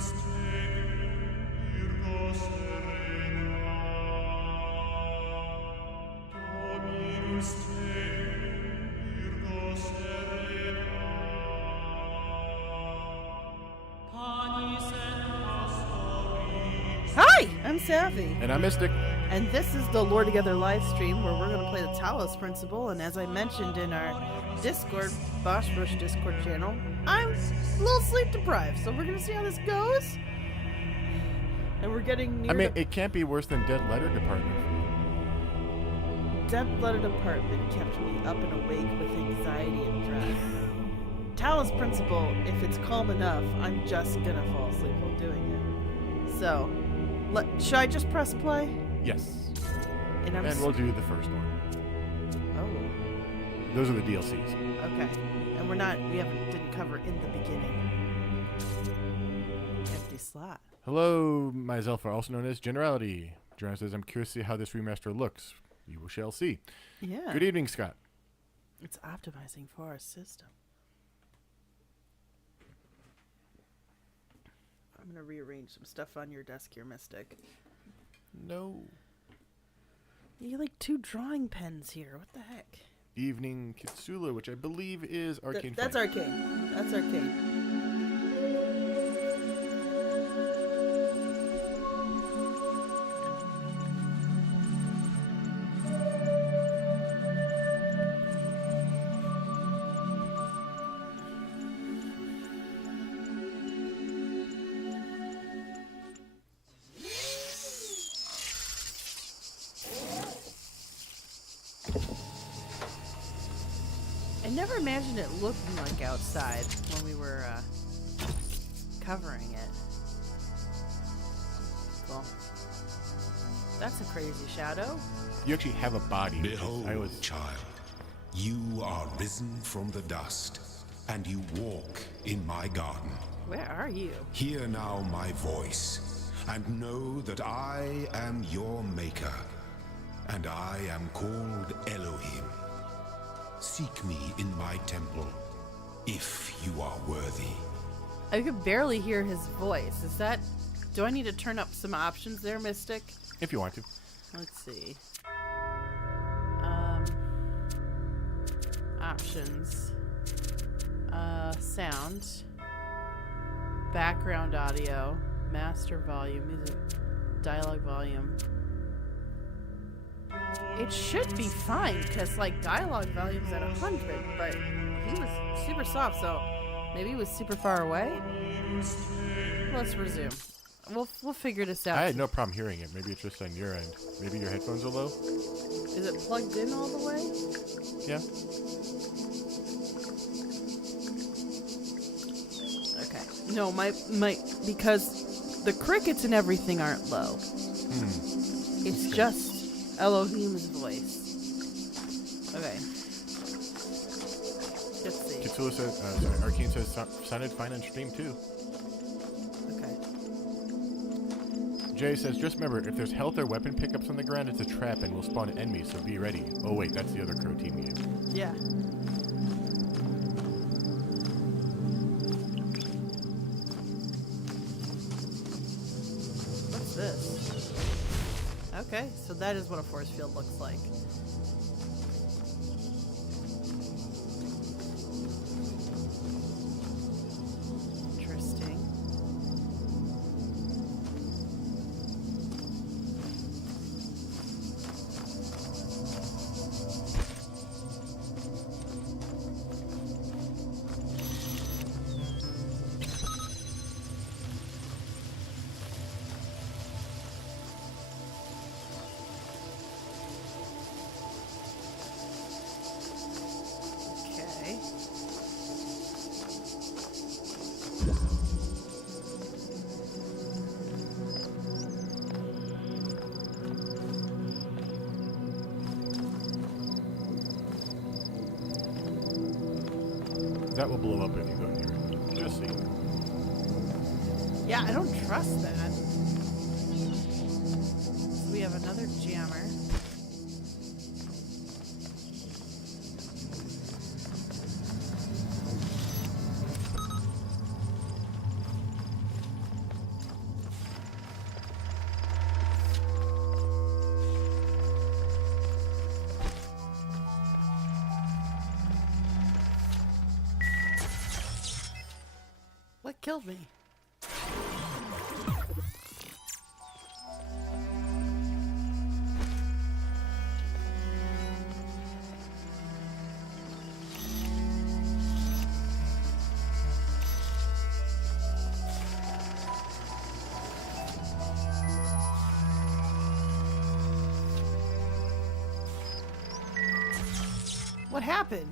Hi, I'm Sapphy. And I'm Mystic. And this is the Lore Together live stream where we're going to play the Talos Principle. And as I mentioned in our Discord, Boschbush Discord channel, I'm a little sleep deprived. So we're going to see how this goes. And we're getting near it can't be worse than Dead Letter Department. Dead Letter Department kept me up and awake with anxiety and dread. Talos Principle, if it's calm enough, I'm just going to fall asleep while doing it. So, should I just press play? Yes. And we'll do the first one. Oh. Those are the DLCs. Okay. And didn't cover in the beginning. Empty slot. Hello, myself, also known as Generality. General says, I'm curious to see how this remaster looks. You shall see. Yeah. Good evening, Scott. It's optimizing for our system. I'm going to rearrange some stuff on your desk here, Mystic. No. You like two drawing pens here. What the heck? Evening Kitsula, which I believe is Arcane. That's Arcane. That's Arcane. I never imagined it looking like outside when we were covering it. Well, that's a crazy shadow. You actually have a body. Behold, child, you are risen from the dust, and you walk in my garden. Where are you? Hear now my voice, and know that I am your maker, and I am called Elohim. Seek me in my temple, if you are worthy. I could barely hear his voice. Do I need to turn up some options there, Mystic? If you want to. Let's see. Options. Sound. Background audio. Master volume. Music. Dialogue volume. It should be fine, because, dialogue volume's at 100, but he was super soft, so maybe he was super far away? Let's resume. We'll figure this out. I had no problem hearing it. Maybe it's just on your end. Maybe your headphones are low? Is it plugged in all the way? Yeah. Okay. No, because the crickets and everything aren't low. It's just Elohim's voice. Okay. Let's see. Kitsula says, Arcane says, sounded fine on stream too. Okay. Jay says, just remember, if there's health or weapon pickups on the ground, it's a trap and will spawn enemies, so be ready. Oh wait, that's the other crow team you. Yeah. What's this? Okay, so that is what a force field looks like. Interesting. That will blow up if you go near it. Just so you know. Yeah, I don't trust that. We have another jammer. killed me. What happened?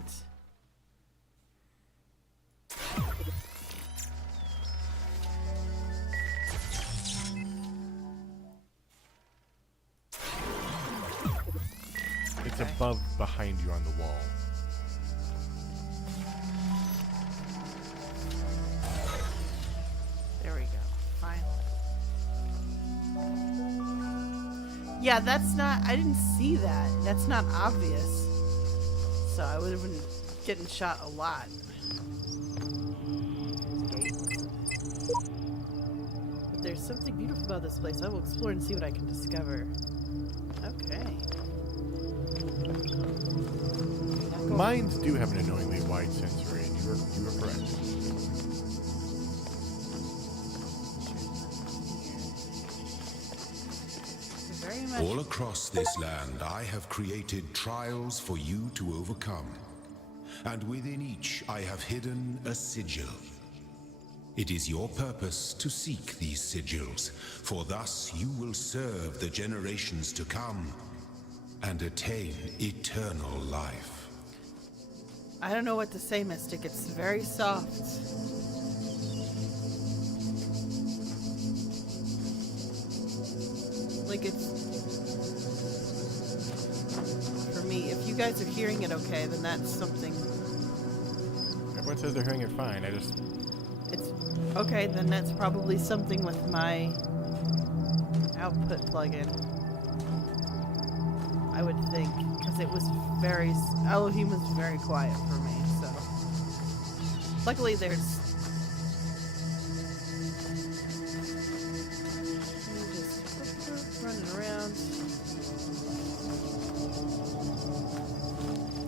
It's above, behind you on the wall. There we go. Finally. Yeah, that's not... I didn't see that. That's not obvious. So I would have been getting shot a lot. But there's something beautiful about this place. I will explore and see what I can discover. Okay. Mines do have an annoyingly wide sensory, and you were correct. Very much. All across this land, I have created trials for you to overcome. And within each, I have hidden a sigil. It is your purpose to seek these sigils, for thus you will serve the generations to come and attain eternal life. I don't know what to say, Mystic. It's very soft. Like it's... For me, if you guys are hearing it okay, then that's something... Everyone says they're hearing it fine. It's... Okay, then that's probably something with my output plugin. I would think, because it was very... Elohim was very quiet for me, so... Luckily there's... Just running around.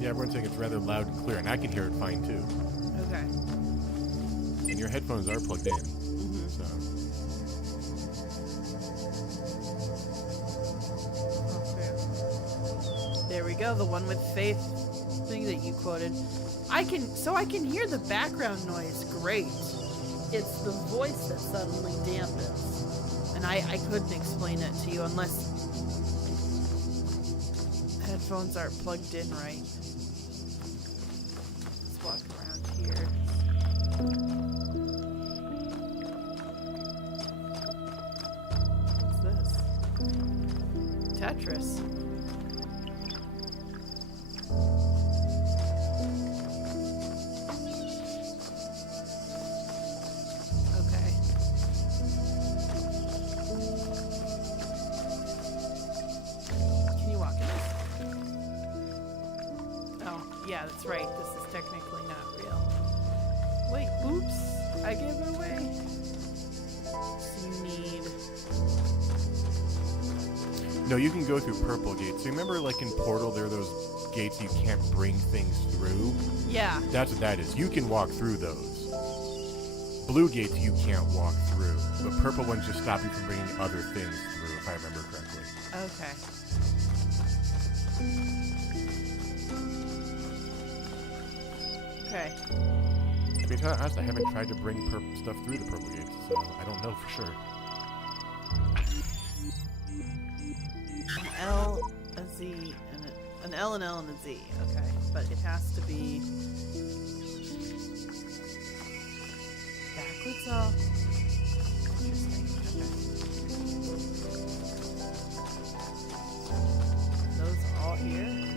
Yeah, everyone's saying it's rather loud and clear, and I can hear it fine too. Okay. And your headphones are plugged in, so... There we go, the one with faith thing that you quoted. I can hear the background noise great. It's the voice that suddenly dampens. And I couldn't explain it to you unless headphones aren't plugged in right. Let's walk around here. What's this? Tetris. Yeah, that's right. This is technically not real. Wait, oops. I gave it away. So you need... No, you can go through purple gates. So you remember like in Portal, there are those gates you can't bring things through? Yeah. That's what that is. You can walk through those. Blue gates you can't walk through. The purple ones just stop you from bringing other things through, if I remember correctly. Okay. Okay. To be honest, I haven't tried to bring stuff through the purple gates, so I don't know for sure. An L, a Z, and an L, an L, and a Z. Okay, but it has to be backwards. Oh, interesting. Okay. Those all here.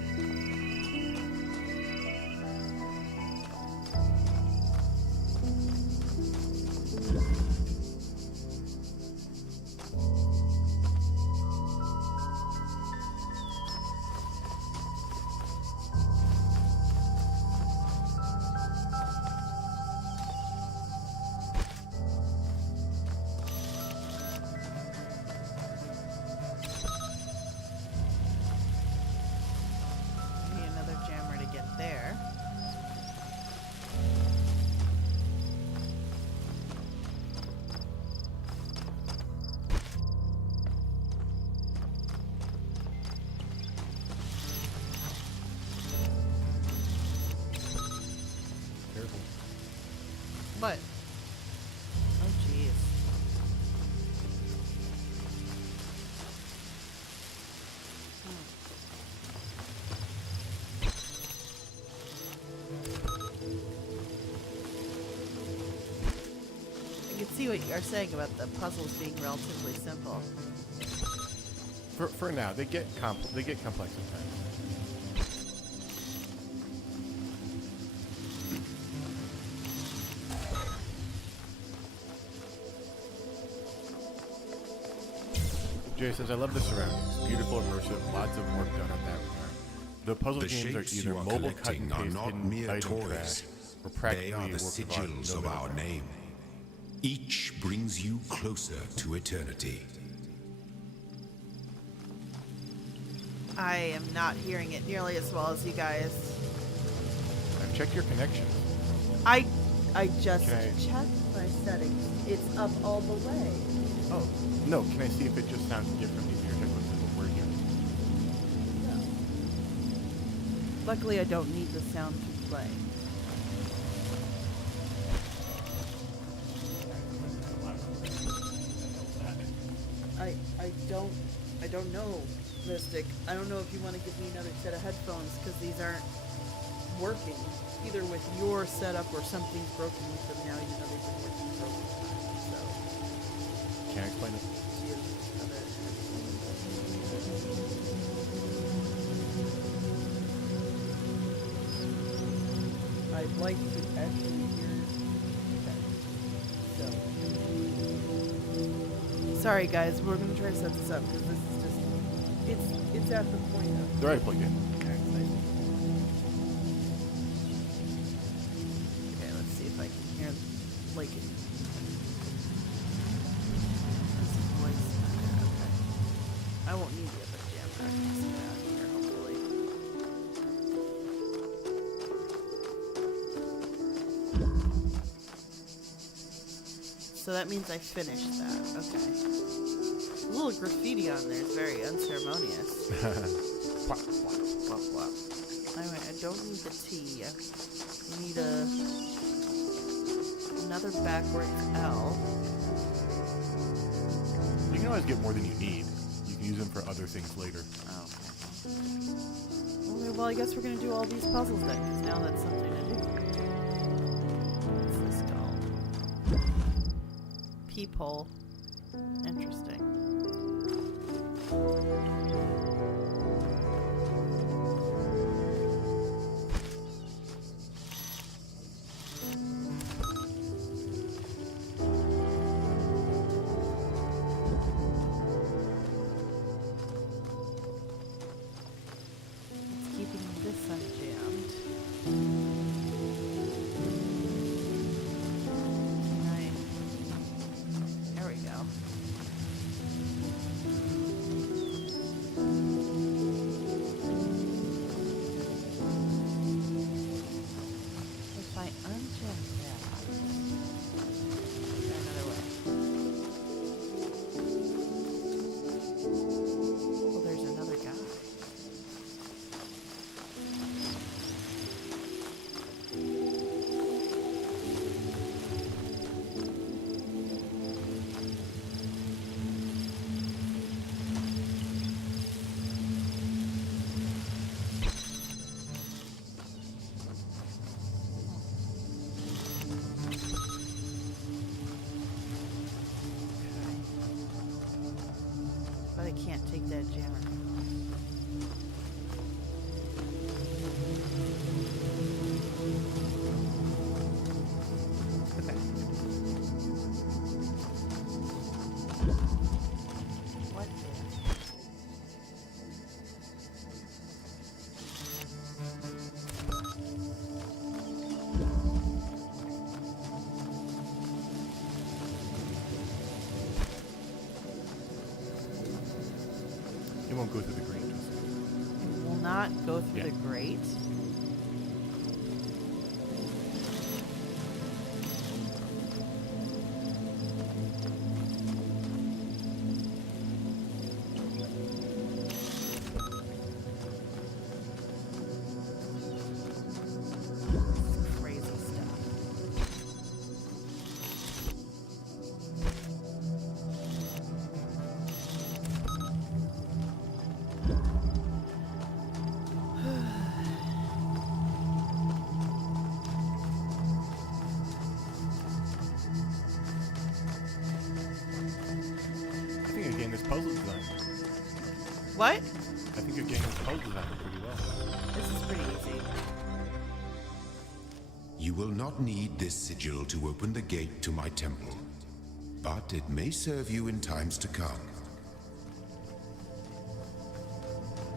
What? Oh, jeez. I can see what you are saying about the puzzles being relatively simple. For now, they get complex sometimes. Jason, I love the surroundings. Beautiful, immersive, lots of work done on that regard. The puzzle The games are shapes either you are mobile cut collecting and are paste not hidden mere item toys. trash, or practically They are a the work of art, sigils no of middle our ground. name. Each brings you closer to eternity. I am not hearing it nearly as well as you guys. I've checked your connection. I just Can I- checked my settings. It's up all the way. Oh, no, can I see if it just sounds different in your headphones than what we're hearing? Luckily, I don't need the sound to play. I don't know, Mystic. I don't know if you want to give me another set of headphones because these aren't working either with your setup or something's broken with them now, even though they've been working for a long time. So, Can I explain it? do you have other I'd like to actually hear. Okay. So. Sorry, guys. We're gonna try to set this up because this is just. It's at the point of. They're already plugged in. Okay, let's see if I can hear like this voice. Okay. I won't need the other jam practice to get out of here, hopefully. So that means I finished that. Okay. A little graffiti on there is very unceremonious. Plop, plop. Flop, flop. Anyway, I don't need the T. I need another backwards L. You can always get more than you need. You can use them for other things later. Oh, okay. Well, I guess we're gonna do all these puzzles then, because now that's something to do. What's this called? Peephole. Interesting. It's keeping this unjammed. There we go. If I unjam that, is there another way? Well, there's another guy. But I can't take that jammer. Okay. What It won't go through the green. Just. It will not go through Yeah. the grate. Crazy stuff. What? I think you're getting the poses out pretty well. This is pretty easy. You will not need this sigil to open the gate to my temple, but it may serve you in times to come.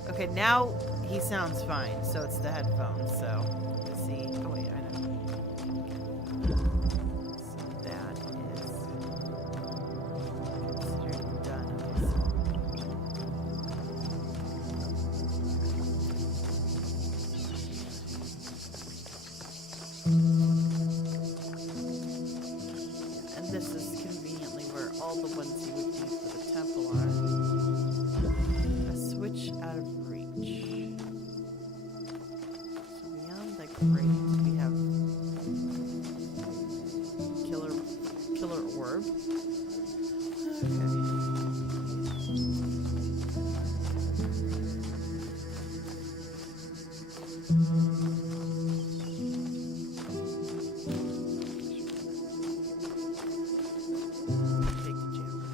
Okay, now he sounds fine, so it's the headphones, so let's see. Oh wait, I know. So that is considered done. And this is conveniently where all the ones you would need for the temple are. A switch out of reach. So beyond the grate, we have killer orb. Take the jammer.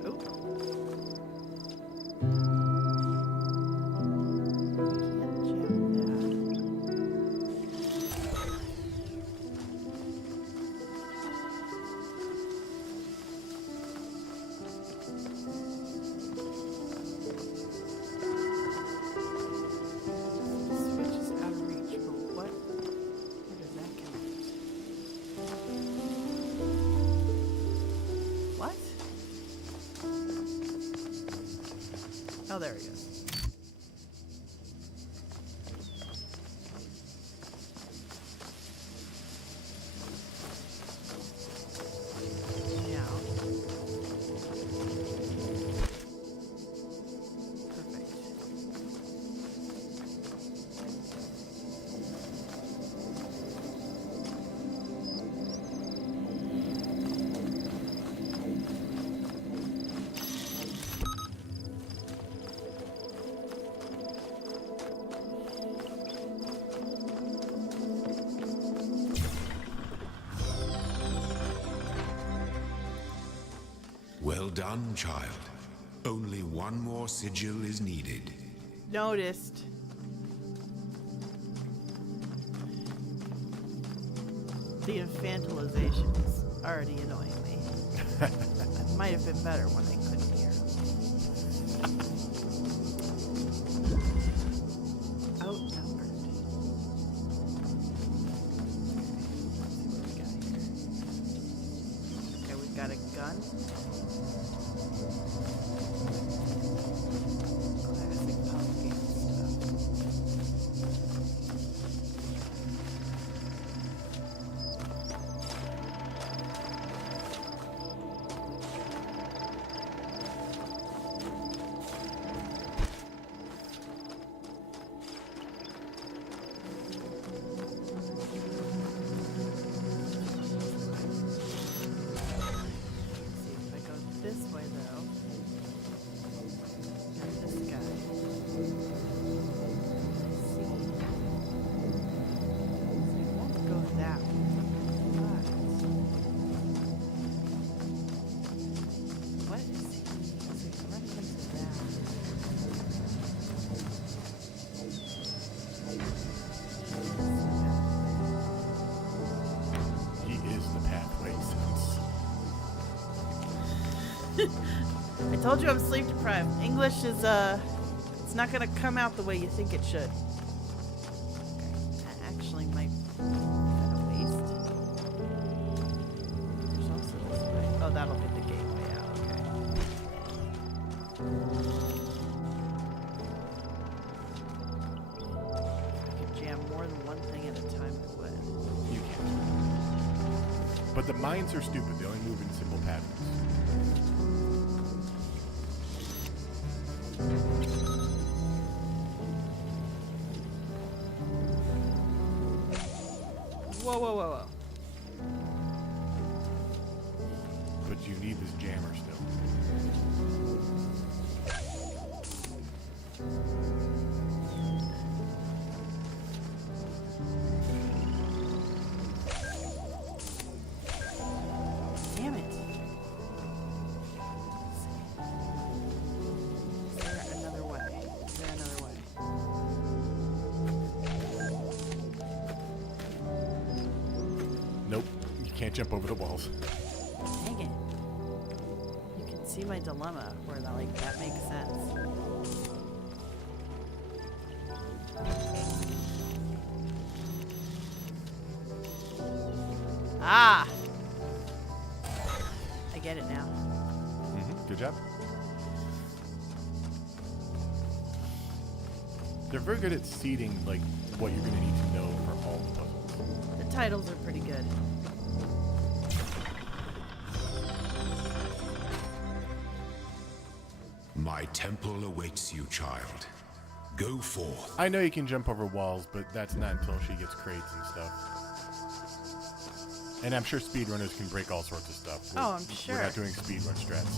Oh. Can't jam that. Switch is out of reach, but what? Where does that count? What? Oh, there he goes. Now. Perfect. Well done, child. Only one more sigil is needed. Noticed. The infantilization is already annoying me. It might have been better when I couldn't hear. Outnumbered. Okay, we've got a gun. Classic pumpkin stuff. See if I go this way though. Got this guy. See. So it won't go that way. But what is he? Is he reference to that? He is the pathway sense. I told you I'm sleep deprived. English is it's not gonna come out the way you think it should. Okay, that actually might kind of waste. There's also this way. Oh, that'll be the gateway out. Okay. If I could jam more than one thing at a time, I would. You can't. But the mines are stupid. They only move in simple patterns. Whoa, whoa, whoa, whoa. But you need this jammer still. can't jump over the walls. Dang it. You can see my dilemma where that, like, that makes sense. Ah! I get it now. Good job. They're very good at seeding, like, what you're going to need to know for all the puzzles. The titles are pretty good. My temple awaits you, child. Go forth. I know you can jump over walls, but that's not until she gets crates and stuff. And I'm sure speedrunners can break all sorts of stuff. I'm sure. We're not doing speedrun strats.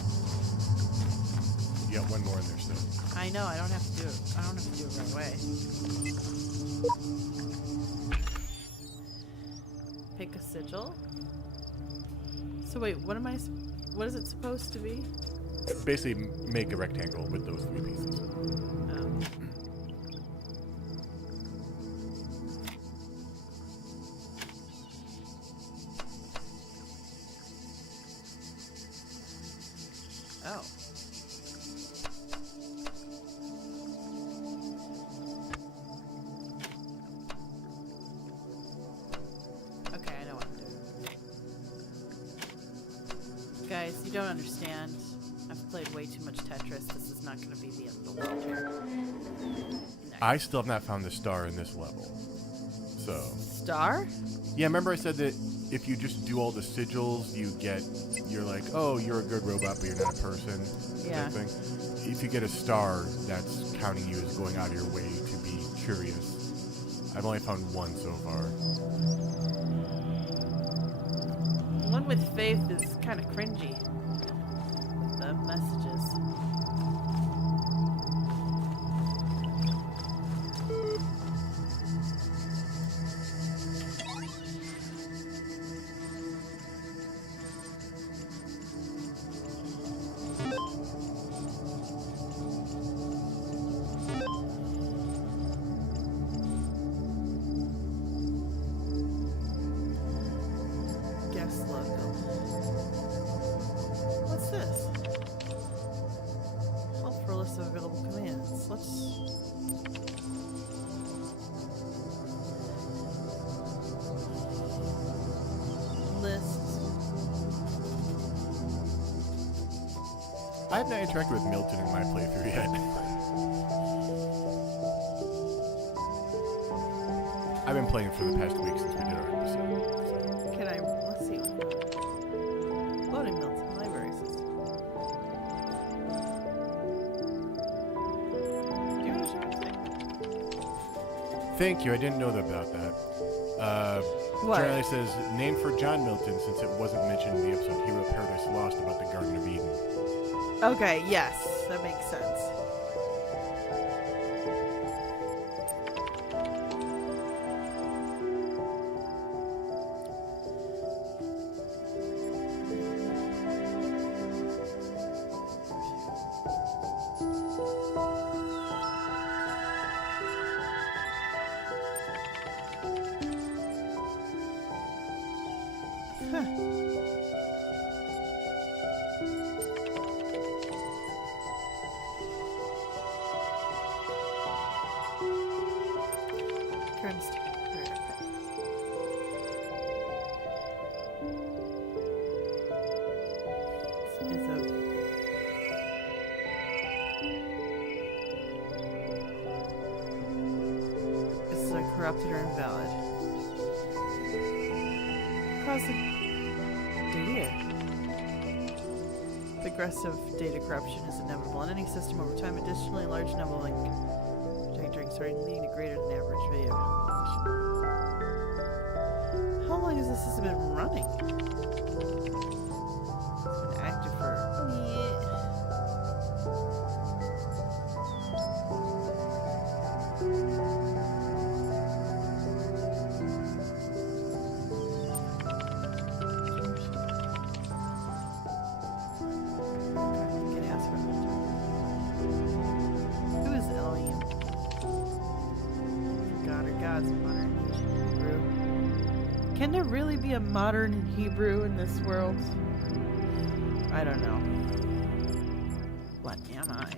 You got one more in there still. I know, I don't have to do it. I don't have to do it right away. Pick a sigil. So wait, what is it supposed to be? Basically, make a rectangle with those 3 pieces. Oh. Oh. Okay, I know what I'm doing. Guys, you don't understand. I've played way too much Tetris. This is not going to be the end of the world here. I still have not found the star in this level. So. Star? Yeah, remember I said that if you just do all the sigils, you're like, oh, you're a good robot, but you're not a person. Yeah. Type thing. If you get a star, that's counting you as going out of your way to be curious. I've only found one so far. One with faith is kind of cringy. The messages. Guest logo. What's this? Help for a list of available commands. Let's. List. I have not interacted with Milton in my playthrough yet. I've been playing for the past week since we did our episode. Can I? Let's see. Loading Milton library system. Do you want to show me something? Thank you. I didn't know about that. What? Charlie says, name for John Milton, since it wasn't mentioned in the episode Hero Paradise Lost about the Garden of Eden. Okay, yes, that makes sense. Huh. Turns to This is a corrupted or invalid. Cause the data. Aggressive data corruption is inevitable in any system over time. Additionally, large number of during starting leading to greater than average video. How long has this system been running? It's been active for. Can ask her. Who is Elohim? God or gods of modern Hebrew. Can there really be a modern Hebrew in this world? I don't know. What am I?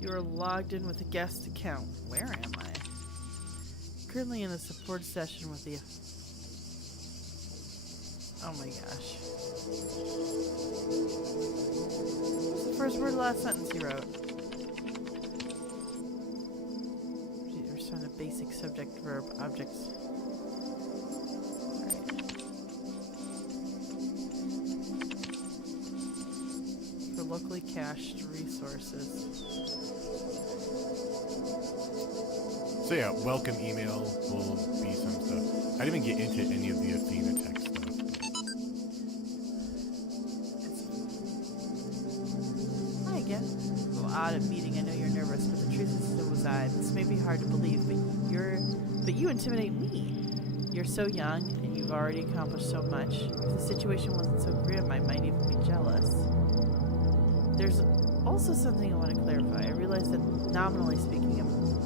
You are logged in with a guest account. Where am I? Currently in a support session with the... Oh my gosh. What's the first word of the last sentence he wrote? Respond to basic subject, verb, objects. Right. For locally cached resources. So yeah, welcome email will be some stuff. I didn't even get into any of the Athena text stuff. Hi again. Well, odd at meeting. I know you're nervous, but the truth is so was I. This may be hard to believe, but you intimidate me. You're so young, and you've already accomplished so much. If the situation wasn't so grim, I might even be jealous. There's also something I want to clarify. I realize that, nominally speaking,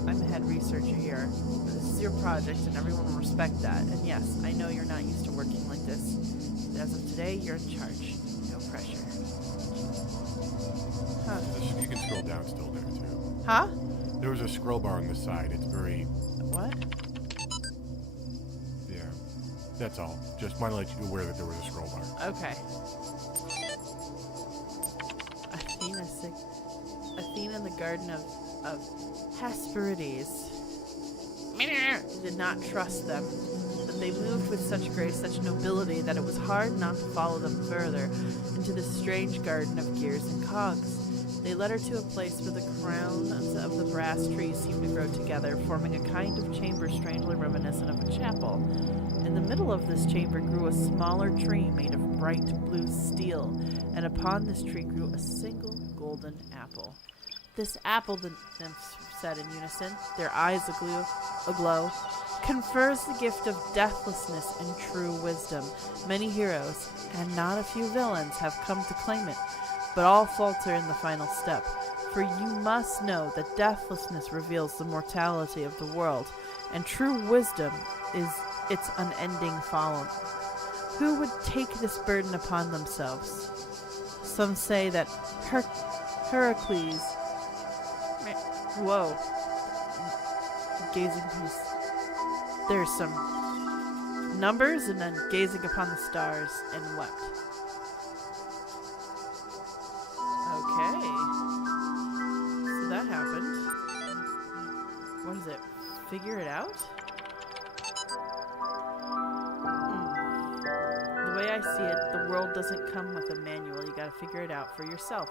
I'm a head researcher here. But this is your project, and everyone will respect that. And yes, I know you're not used to working like this. But as of today, you're in charge. No pressure. Huh. You can scroll down still there too. Huh? There was a scroll bar on the side. It's very... What? Yeah. That's all. Just want to let you aware that there was a scroll bar. Okay. Athena in the Garden of Hesperides did not trust them, but they moved with such grace, such nobility, that it was hard not to follow them further into this strange garden of gears and cogs. They led her to a place where the crowns of the brass trees seemed to grow together, forming a kind of chamber strangely reminiscent of a chapel. In the middle of this chamber grew a smaller tree made of bright blue steel, and upon this tree grew a single golden apple. This apple, the nymphs said in unison, their eyes aglow, confers the gift of deathlessness and true wisdom. Many heroes, and not a few villains, have come to claim it, but all falter in the final step. For you must know that deathlessness reveals the mortality of the world, and true wisdom is its unending following. Who would take this burden upon themselves? Some say that Heracles... Whoa. Gazing from the... There's some numbers, and then gazing upon the stars and wept. Okay. So that happened. What is it? Figure it out? The way I see it, the world doesn't come with a manual. You gotta figure it out for yourself.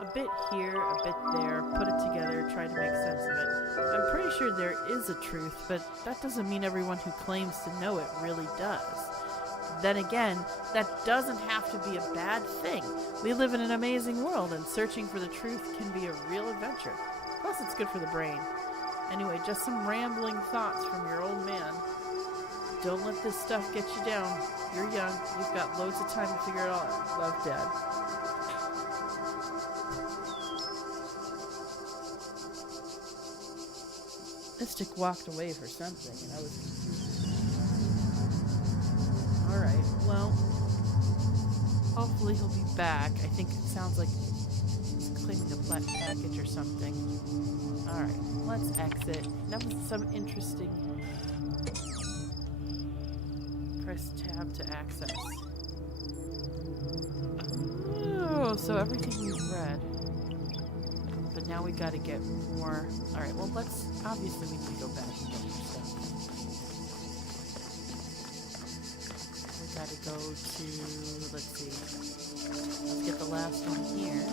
A bit here, a bit there, put it together, try to make sense of it. I'm pretty sure there is a truth, but that doesn't mean everyone who claims to know it really does. Then again, that doesn't have to be a bad thing. We live in an amazing world, and searching for the truth can be a real adventure. Plus, it's good for the brain. Anyway, just some rambling thoughts from your old man. Don't let this stuff get you down. You're young. You've got loads of time to figure it all out. Love, Dad. Mystic walked away for something, and I was confused. Alright, well, hopefully he'll be back. I think it sounds like he's claiming a flat package or something. Alright, let's exit. That was some interesting... Press tab to access. Oh, so everything we've read. But now we gotta get more... Alright, well let's... Obviously we need to go back and get more stuff. We gotta go to... Let's see. Let's get the last one here.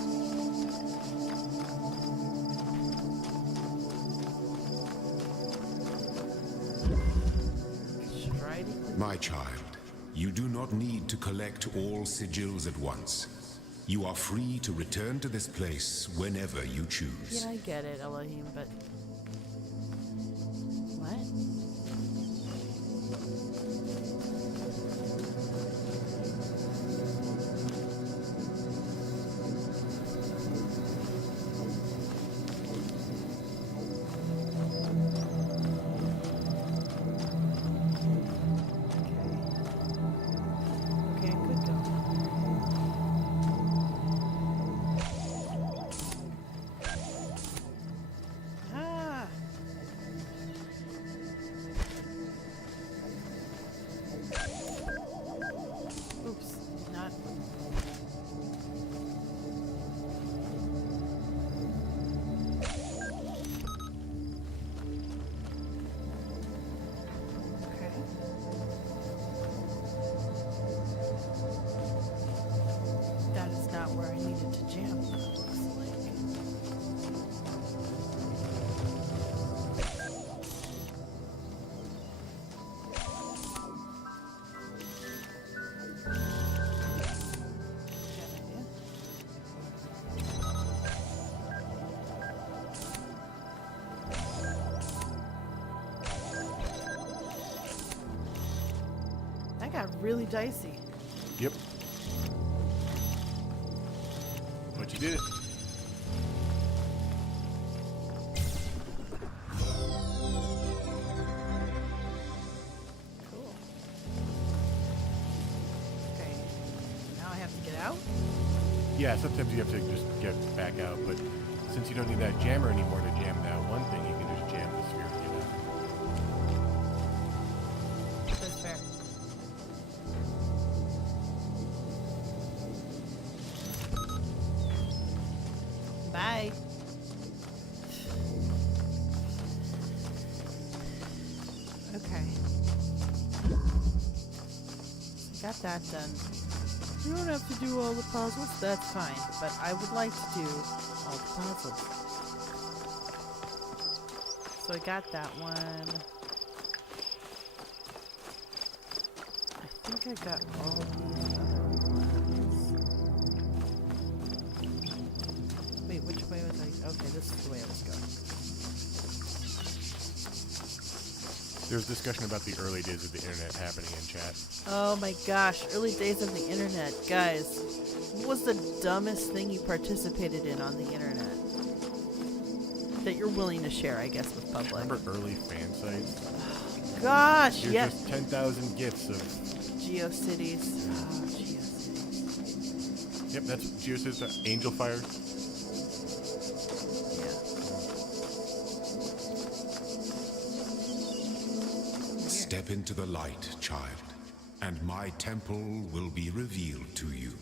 My child, you do not need to collect all sigils at once. You are free to return to this place whenever you choose. Yeah, I get it, Elohim, but... What? Okay. got really dicey. Yep. But you did it. Cool. Okay. Now I have to get out? Yeah, sometimes you have to just get back out, but since you don't need that jammer anymore to jam that one thing, you can just jam the sphere, you know. That's fair. Bye. Okay. Got that done. You don't have to do all the puzzles, that's fine, but I would like to do all the puzzles. So I got that one. I think I got all these other ones. Wait, which way was I? Okay, this is the way I was going. There's discussion about the early days of the internet happening in chat. Oh my gosh, early days of the internet. Guys, what was the dumbest thing you participated in on the internet? That you're willing to share, I guess, with public. Remember early fan sites? Gosh, Here's yes. just 10,000 gifs of... GeoCities. Oh, GeoCities. Yep, that's GeoCities, Angel Fire. Yeah. Step into the light, child, and my temple will be revealed to you.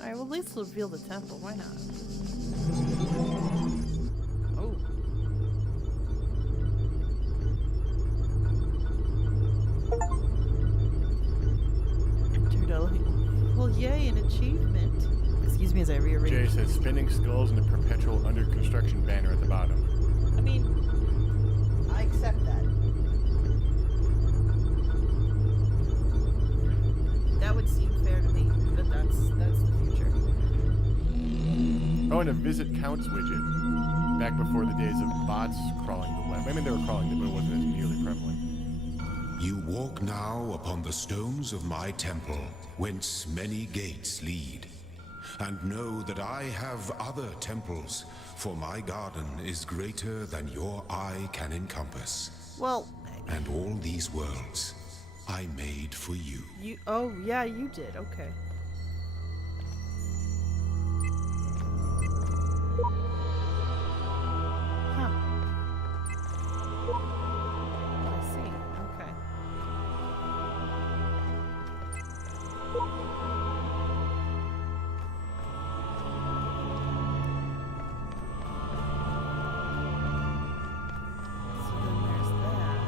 Alright, well, at least reveal the temple. Why not? Oh. Entered a... Well, yay, an achievement. Excuse me as I rearrange. Jay says spinning skulls and a perpetual under construction banner at the bottom. I mean, I accept that. That would seem fair to me, but that's the future. Oh, and a visit counts widget. Back before the days of bots crawling the web. I mean, they were crawling it, but it wasn't as nearly prevalent. You walk now upon the stones of my temple, whence many gates lead. And know that I have other temples, for my garden is greater than your eye can encompass. Well, And all these worlds I made for you. you... Oh, yeah, you did. Okay. Huh. I see. Okay. So then there's that.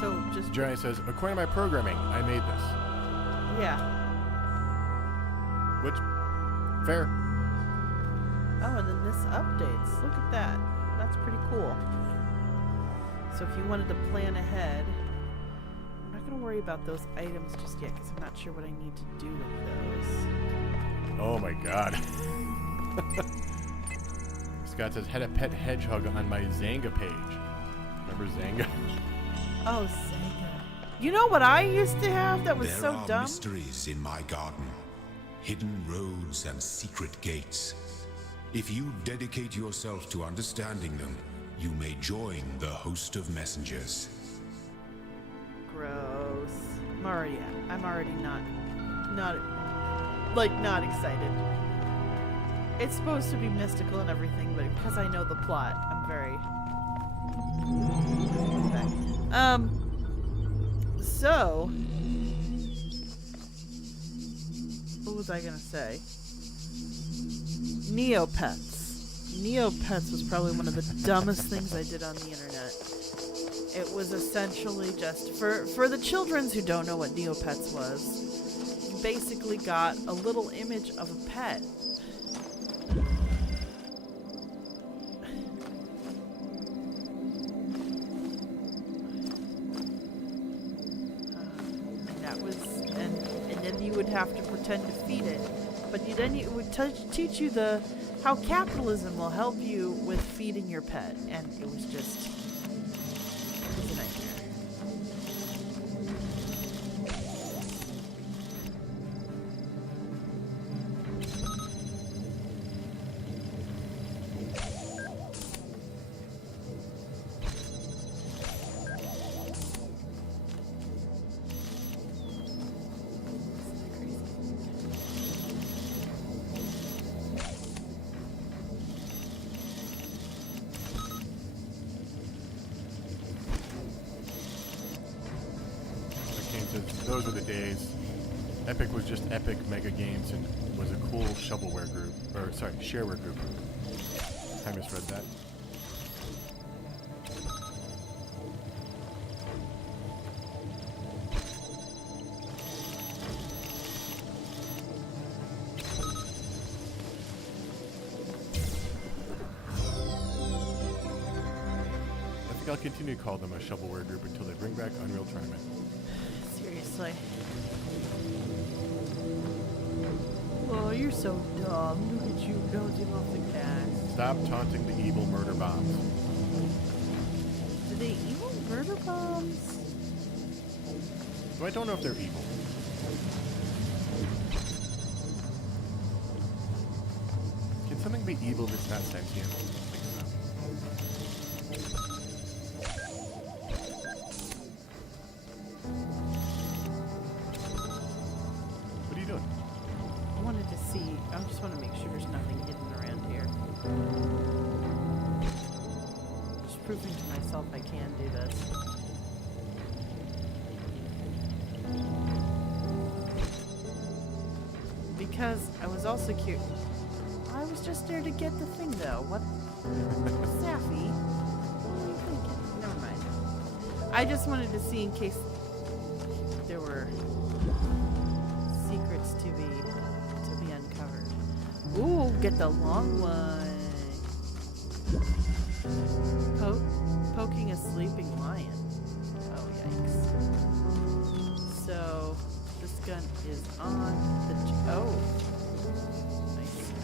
So just... Johnny says, according to my programming, I made this. Yeah. Which, fair. Oh, and then this updates. Look at that. That's pretty cool. So if you wanted to plan ahead, I'm not going to worry about those items just yet because I'm not sure what I need to do with those. Oh my god. Scott says, had a pet hedgehog on my Zanga page. Remember Zanga? Oh, Sega. You know what I used to have that was There so are dumb? mysteries in my garden, hidden roads and secret gates. If you dedicate yourself to understanding them, you may join the host of messengers. Gross. I'm already not excited. It's supposed to be mystical and everything, but because I know the plot, I'm very... Okay. So... What was I gonna say? Neopets. Neopets was probably one of the dumbest things I did on the internet. It was essentially just, for the children who don't know what Neopets was, you basically got a little image of a pet. And then you would have to pretend to feed it. But then it would teach you how capitalism will help you with feeding your pet. And it was a nightmare. those were the days. Epic was just Epic Mega Games and was a cool shovelware group. Or, sorry, shareware group. I misread that. I'll continue to call them a shovelware group until they bring back Unreal Tournament. Seriously. Oh, you're so dumb. Look at you nosing off the cat. Stop taunting the evil murder bombs. Do they evil murder bombs? So I don't know if they're evil. Can something be evil if it's not sentient? I think so. What are you doing? I wanted to see. I just want to make sure there's nothing hidden around here. Just proving to myself I can do this. Because I was also cute. I was just there to get the thing, though. What? Sapphy? What are you thinking? Never mind. I just wanted to see in case there were secrets to be uncovered. Ooh, get the long one. Poking a sleeping lion. Oh, yikes. So, this gun is on the... Oh. I see.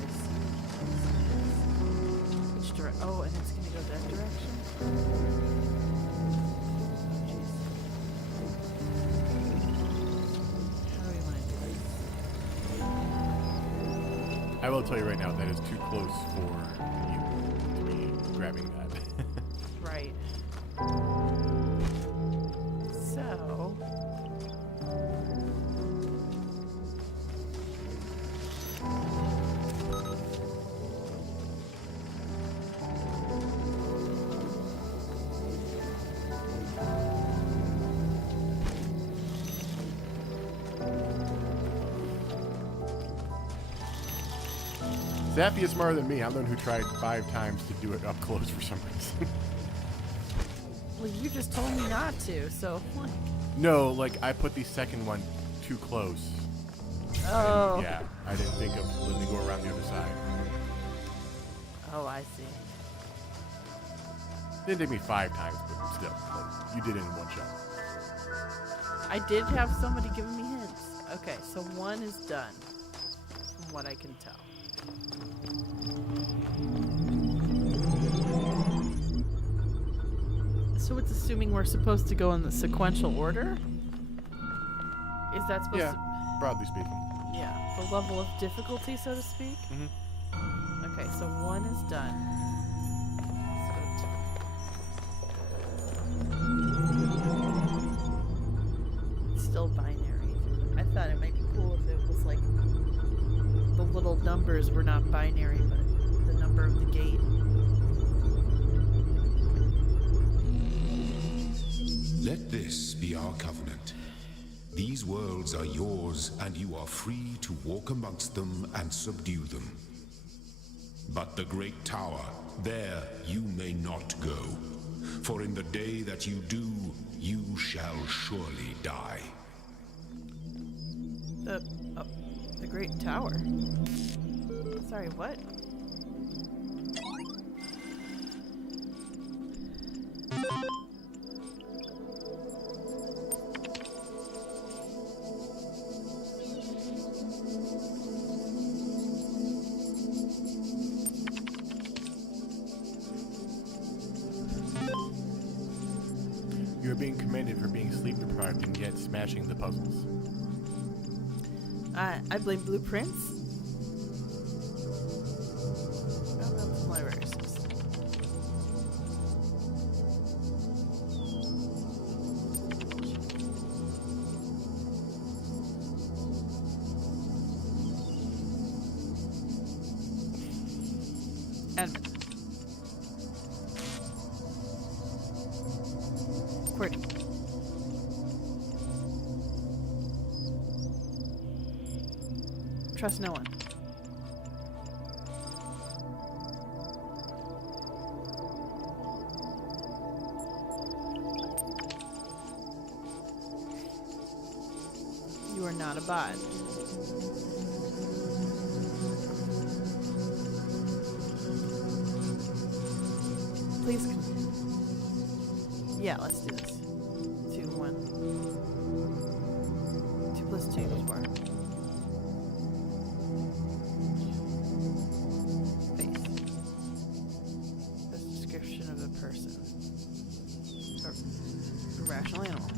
Which direction? Oh, and it's going to go that direction? Jeez. How do we want to do this? I will tell you right now, that is too close for you to be grabbing that. Right. So... Sapphy is smarter than me. I'm the one who tried 5 times to do it up close for some reason. Well, you just told me not to, so... No, like, I put the second one too close. Oh. And, yeah, I didn't think of letting me go around the other side. Oh, I see. Didn't take me 5 times, but still, like, you did it in one shot. I did have somebody giving me hints. Okay, so one is done, from what I can tell. So it's assuming we're supposed to go in the sequential order? Is that supposed Yeah, broadly speaking. to... Yeah, the level of difficulty, so to speak? Mm-hmm. Okay, so one is done. It's still binary. I thought it might be cool if it was like the little numbers were not binary, but the number of the gate. Let this be our covenant. These worlds are yours, and you are free to walk amongst them and subdue them. But the great tower, there you may not go. For in the day that you do, you shall surely die. The Great Tower. Sorry, what? You are being commended for being sleep deprived and yet smashing the puzzles. I blame blueprints. Oh, that's my races. And QWERTY. trust no one. You are not a bot. Please. Yeah, let's do this. 2, 1. 2 plus 2 is 4. Face. That's a description of a person. A rational animal.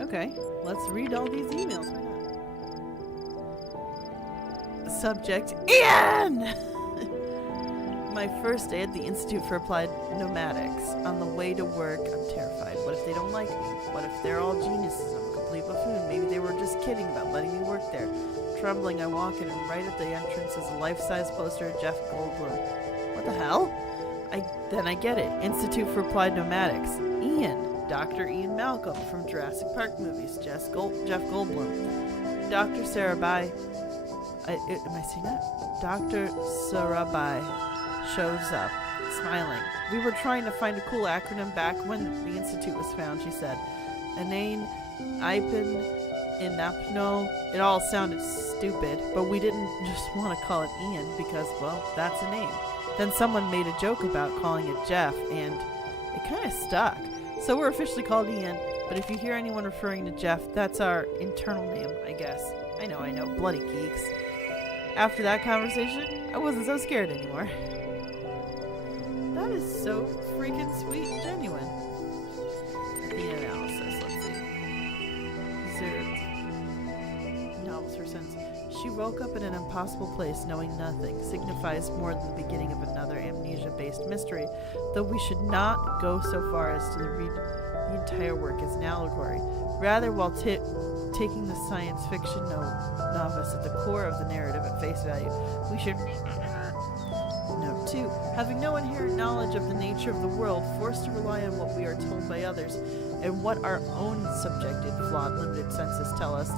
Okay, let's read all these emails. Subject, Ian! My first day at the Institute for Applied Nomadics. On the way to work, I'm terrified. What if they don't like me? What if they're all geniuses? I'm a complete buffoon. Maybe they were just kidding about letting me work there. Trembling, I walk in, and right at the entrance is a life-size poster of Jeff Goldblum. What the hell? Then I get it. Institute for Applied Nomadics. Ian. Dr. Ian Malcolm from Jurassic Park movies. Jeff Goldblum. Dr. Sarabai. Am I saying that? Dr. Sarabai shows up, smiling. We were trying to find a cool acronym back when the Institute was found, she said. Anane, Ipin, Inapno. It all sounded stupid, but we didn't just want to call it Ian because, well, that's a name. Then someone made a joke about calling it Jeff, and it kind of stuck. So we're officially called Ian, but if you hear anyone referring to Jeff, that's our internal name, I guess. I know, bloody geeks. After that conversation, I wasn't so scared anymore. That is so freaking sweet and genuine. The analysis, let's see. Observed. Novels for sense. She woke up in an impossible place, knowing nothing, signifies more than the beginning of another amnesia-based mystery, though we should not go so far as to read the entire work as an allegory. Rather, while taking the science fiction novice at the core of the narrative at face value, we should note, too, having no inherent knowledge of the nature of the world, forced to rely on what we are told by others, and what our own subjective, flawed, limited senses tell us.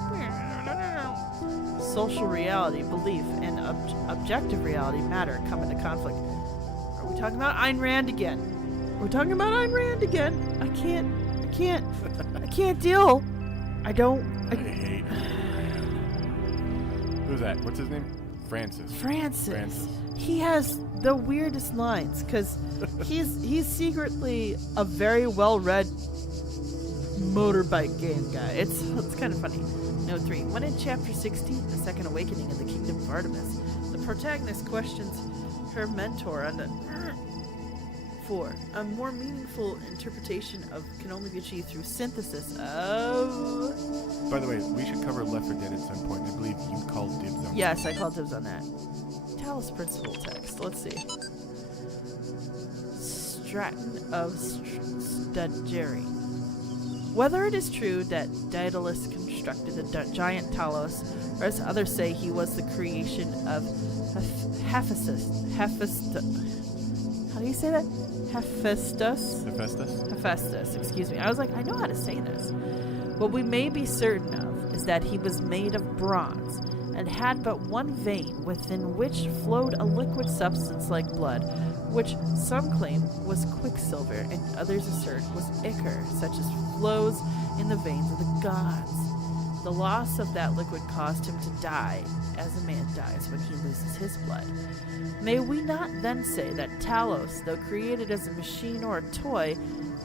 Social reality, belief, and objective reality, matter, come into conflict. Are we talking about Ayn Rand again? We're talking about Ayn Rand again. I can't deal. I hate. Who's that? What's his name? Francis. He has the weirdest lines, because he's secretly a very well-read motorbike game guy. It's kind of funny. Note 3. When in Chapter 16, The Second Awakening in the Kingdom of Artemis, the protagonist questions her mentor on the 4. A more meaningful interpretation can only be achieved through synthesis of... By the way, we should cover Left 4 Dead at some point. I believe you called dibs on that. Yes, I called dibs on that. Talos Principle text. Let's see. Stratton of Studgeri. Whether it is true that Daedalus constructed the giant Talos, or as others say he was the creation of Hephaestus. How do you say that? Hephaestus, excuse me. I was like, I know how to say this. What we may be certain of is that he was made of bronze, and had but one vein within which flowed a liquid substance like blood, which some claim was quicksilver and others assert was ichor, such as flows in the veins of the gods. The loss of that liquid caused him to die, as a man dies when he loses his blood. May we not then say that Talos, though created as a machine or a toy,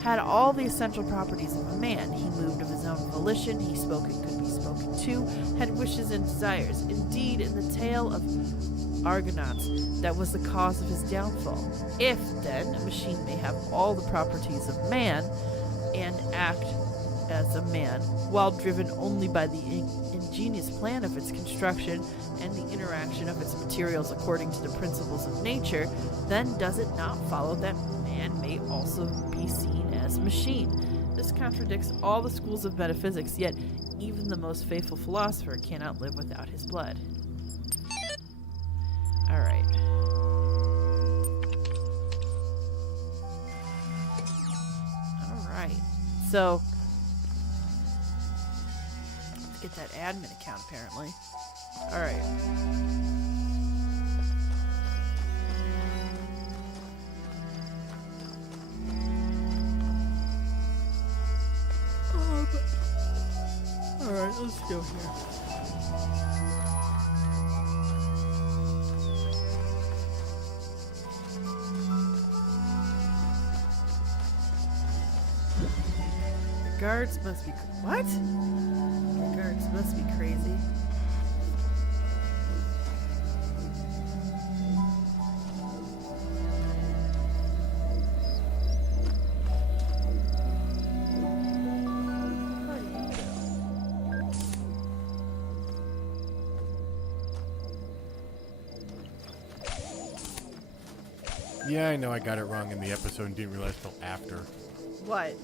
had all the essential properties of a man. He moved of his own volition, he spoke and could be spoken to, had wishes and desires. Indeed, in the tale of Argonauts, that was the cause of his downfall. If, then, a machine may have all the properties of man, and act as a man, while driven only by the ingenious plan of its construction and the interaction of its materials according to the principles of nature, then does it not follow that man may also be seen as machine? This contradicts all the schools of metaphysics, yet even the most faithful philosopher cannot live without his blood. Alright. Alright. So, let's get that admin account, apparently. Alright. Alright, let's go here. The guards must be... What? The guards must be crazy. Yeah, I know I got it wrong in the episode and didn't realize till after. What?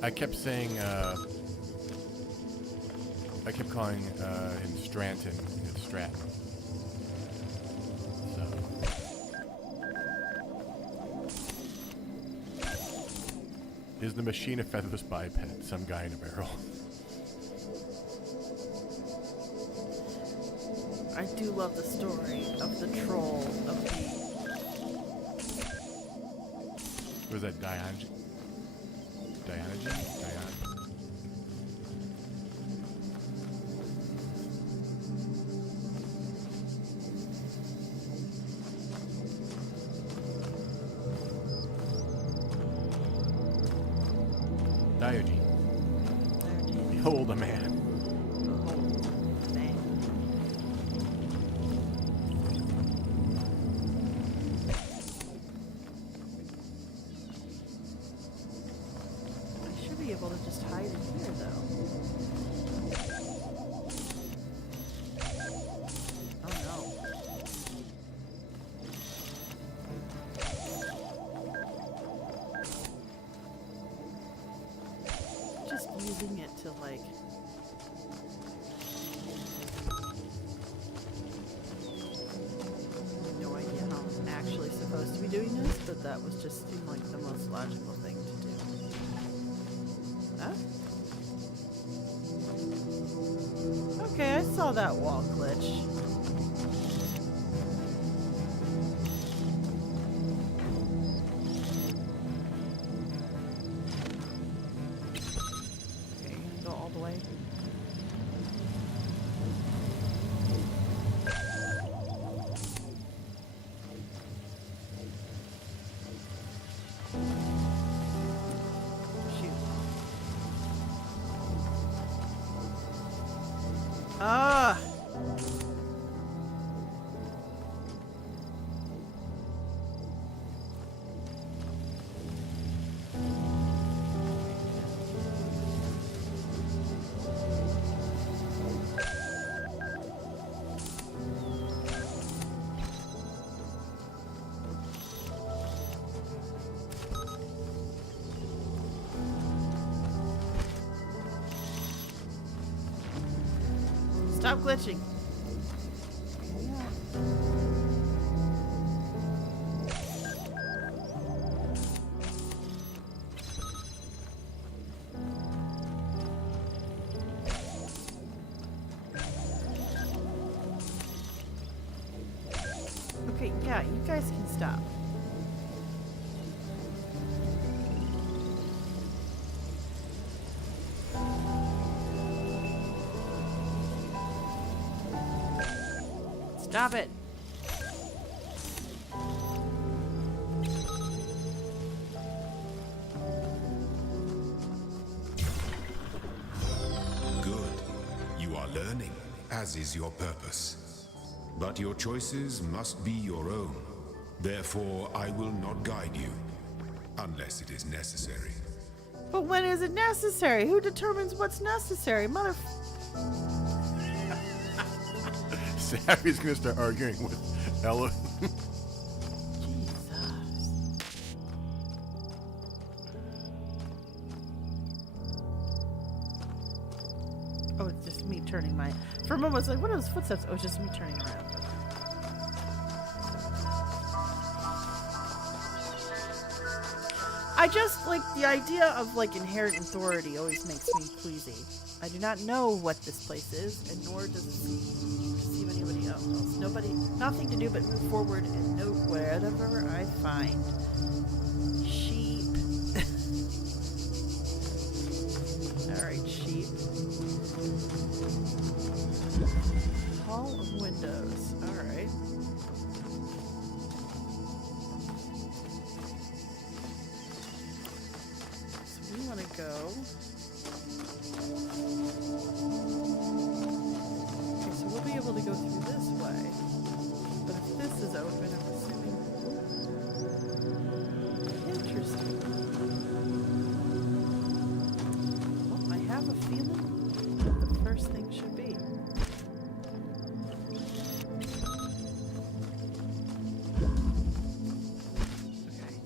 I kept saying, I kept calling him Stranton. It's Stratton. So. Is the machine a featherless biped? Some guy in a barrel. I do love the story of the troll of the... Was that Diogenes? Diogenes. Behold a man. Able to just hide in here, though. Oh no. Just using it to, like... No idea how I'm actually supposed to be doing this, but that was just seemed like the most logical thing to do. Okay, I saw that wall glitch. Okay, go all the way. Ah! Stop glitching. Okay, yeah, you guys can stop. Stop it. Good. You are learning, as is your purpose. But your choices must be your own. Therefore, I will not guide you, unless it is necessary. But when is it necessary? Who determines what's necessary? Sappy's gonna start arguing with Ella. Jesus. moment, I was like, what are those footsteps? Oh, it's just me turning around. I just, like, the idea of, like, inherent authority always makes me queasy. I do not know what this place is, and nor does it seem anybody else. Nothing to do but move forward and note whatever I find. Sheep. Alright, sheep. Hall of windows. Alright. So we want to go. Okay, so we'll be able to go through this way. But if this is open, I'm assuming. Interesting. Well, I have a feeling that the first thing should be. Okay.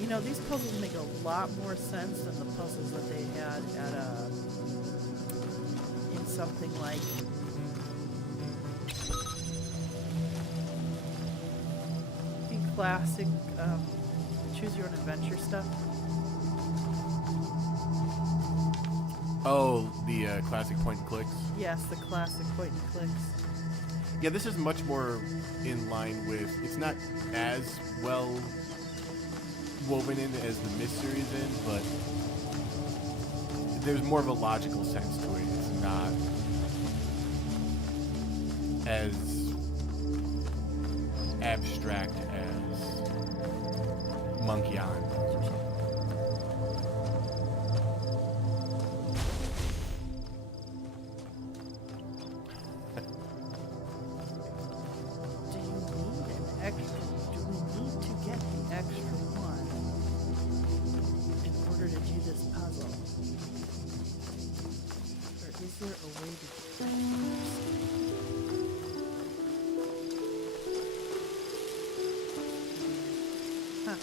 You know, these puzzles make a lot more sense than the puzzles that they had at in something like the classic choose your own adventure stuff. Oh, the classic point and clicks. Yes, the classic point and clicks. Yeah, this is much more in line with. It's not as well woven in as the mystery is in, but there's more of a logical sense to it. It's not as abstract as Monkey Island or something. Do you need an extra? Do we need to get the extra one in order to do this puzzle? Or is there a way to do that? Huh.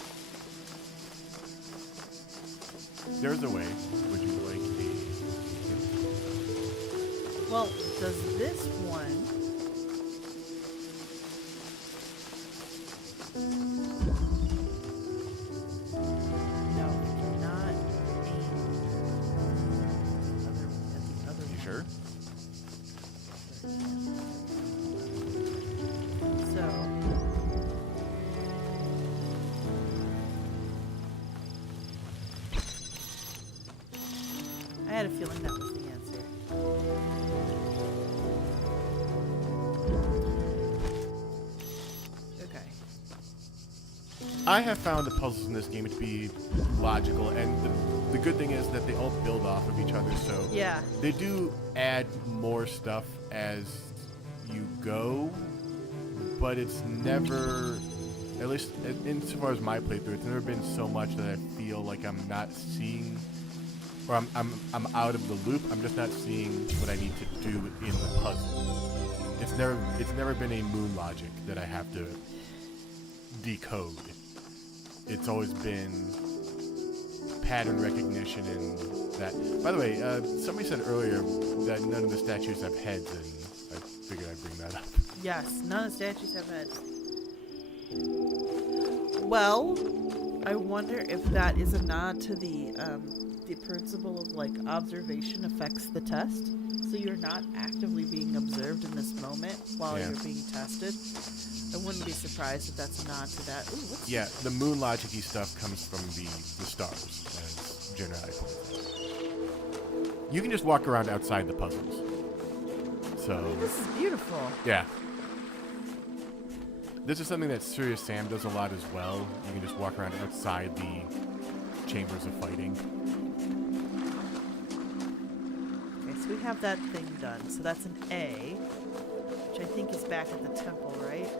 There's a way. Would you like Well, does this one? No, it cannot aim at the other You sure? So. I had a feeling that was the answer. Okay. I have found the puzzles in this game to be logical, and the good thing is that they all build off of each other, so Yeah. they do add more stuff as you go, but it's never, at least insofar as my playthrough, it's never been so much that I feel like I'm not seeing, or I'm out of the loop. I'm just not seeing what I need to do in the puzzle. It's never been a moon logic that I have to decode. It's always been pattern recognition and that. By the way, somebody said earlier that none of the statues have heads, and I figured I'd bring that up. Yes, none of the statues have heads. Well, I wonder if that is a nod to the principle of like observation affects the test. So you're not actively being observed in this moment while Yeah. you're being tested. I wouldn't be surprised if that's a nod to that. Ooh, what's Yeah, the moon logic-y stuff comes from the stars, as generally pointed out. You can just walk around outside the puzzles. So, This is beautiful. yeah. This is something that Serious Sam does a lot as well. You can just walk around outside the chambers of fighting. Okay, so we have that thing done. So that's an A, which I think is back at the temple, right?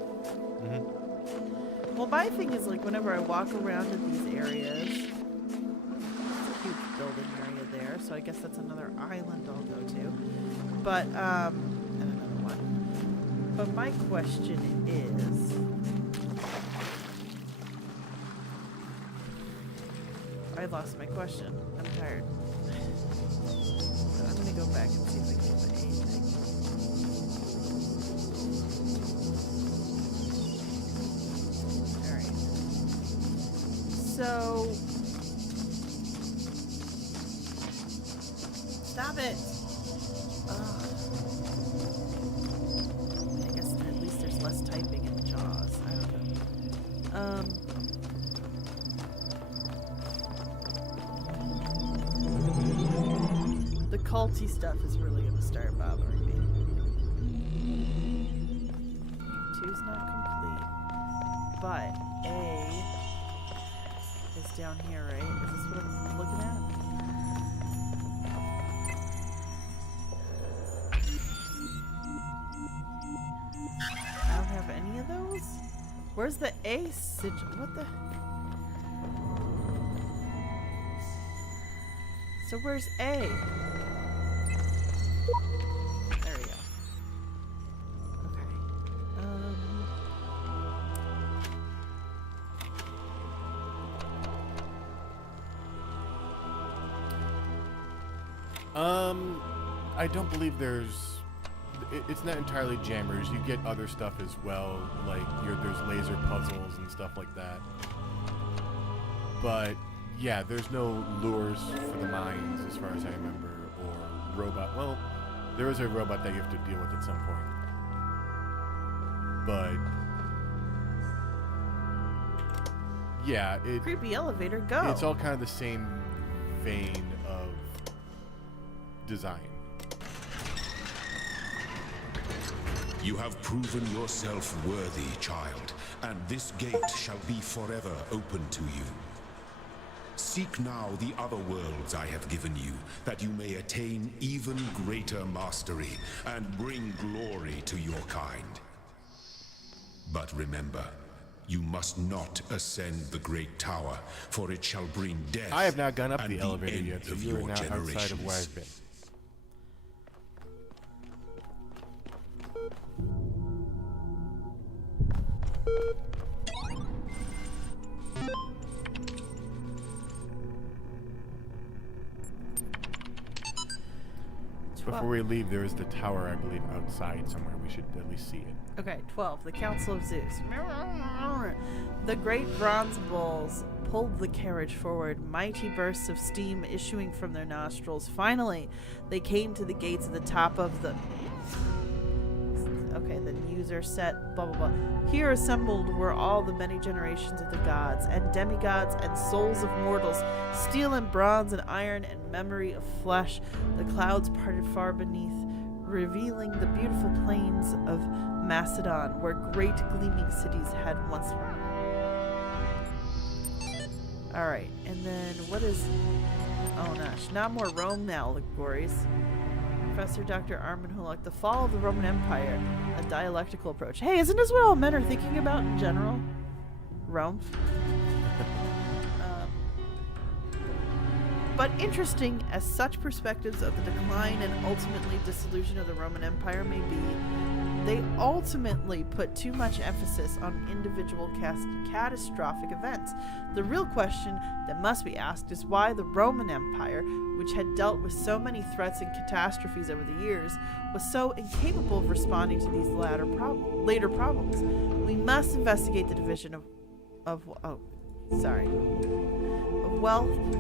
Mm-hmm. Well, my thing is like whenever I walk around in these areas, it's a huge building area there, so I guess that's another island I'll go to. But and another one. But my question is, I lost my question. I'm tired. So I'm gonna go back and see if I can get the A thing. Alright. So... Stop it! Ugh. I guess at least there's less typing in JAWS. I don't know. The culty stuff is really gonna start bothering me. 2's not complete. But A is down here, right? Is this what I'm looking at? I don't have any of those? Where's the A sigil? What the? So where's A? There we go. Okay. I don't believe there's... It's not entirely jammers. You get other stuff as well, like there's laser puzzles and stuff like that. But yeah, there's no lures for the mines as far as I remember, or robot. Well, there is a robot that you have to deal with at some point. But yeah, Creepy elevator, go. It's all kind of the same vein of design. You have proven yourself worthy, child, and this gate shall be forever open to you. Seek now the other worlds I have given you, that you may attain even greater mastery and bring glory to your kind. But remember, you must not ascend the great tower, for it shall bring death. I have not gone up and the elevator end yet, so of you are your now outside of where generations. I've been. Before we leave, there is the tower, I believe, outside somewhere. We should at least see it. Okay, 12. The Council of Zeus. The great bronze bulls pulled the carriage forward, mighty bursts of steam issuing from their nostrils. Finally, they came to the gates at the top of the... Okay, the user set, blah, blah, blah. Here assembled were all the many generations of the gods, and demigods, and souls of mortals, steel and bronze and iron and memory of flesh. The clouds parted far beneath, revealing the beautiful plains of Macedon, where great gleaming cities had once been. Alright, and then what is... Oh gosh, not more Rome now, allegories. Professor Dr. Armin Hulak, The Fall of the Roman Empire, a dialectical approach. Hey, isn't this what all men are thinking about in general? Rome? But interesting as such perspectives of the decline and ultimately dissolution of the Roman Empire may be, they ultimately put too much emphasis on individual catastrophic events. The real question that must be asked is why the Roman Empire, which had dealt with so many threats and catastrophes over the years, was so incapable of responding to these later problems. We must investigate the division of wealth,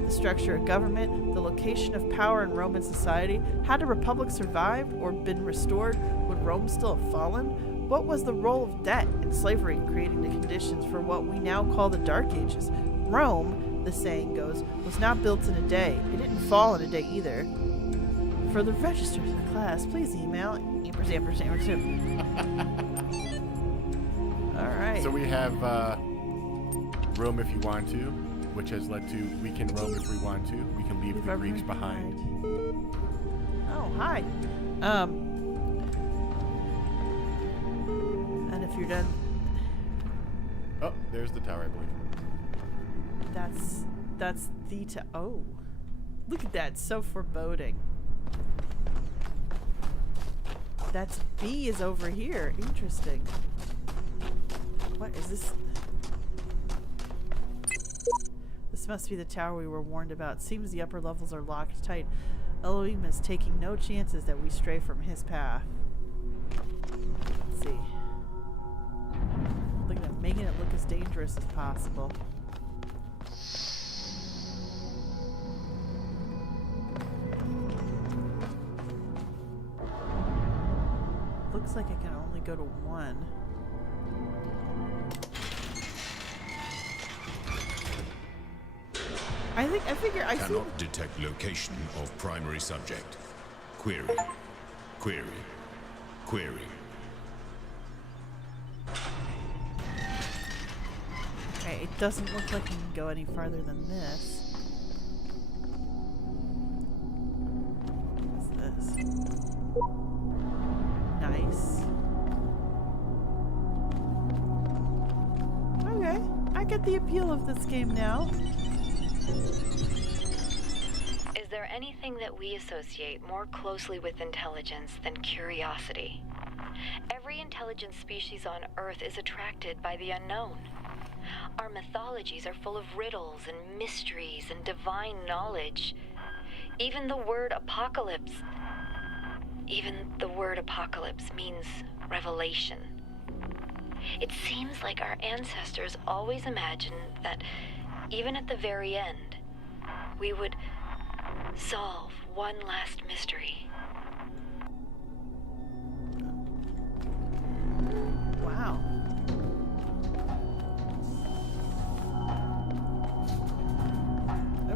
the structure of government, the location of power in Roman society. Had a republic survived or been restored? Would Rome still have fallen? What was the role of debt and slavery in creating the conditions for what we now call the Dark Ages? Rome, the saying goes, was not built in a day. It didn't fall in a day either. For the registers of the class, please email ampersand. Alright. So we have Rome if you want to, which has led to we can roam if we want to. We can leave the Greeks behind. Oh, hi. And if you're done... Oh, there's the tower, I believe. That's the oh. Look at that, so foreboding. That's B is over here. Interesting. What is this? The This must be the tower we were warned about. Seems the upper levels are locked tight. Elohim is taking no chances that we stray from his path. Let's see. Look at him, making it look as dangerous as possible. Looks like I can only go to one. I figure I see. Cannot detect location of primary subject. Query. Query. Query. Okay, it doesn't look like I can go any farther than this. What's this? Nice. Okay, I get the appeal of this game now. Is there anything that we associate more closely with intelligence than curiosity? Every intelligent species on Earth is attracted by the unknown. Our mythologies are full of riddles and mysteries and divine knowledge. Even the word apocalypse means revelation. It seems like our ancestors always imagined that even at the very end, we would solve one last mystery. Wow.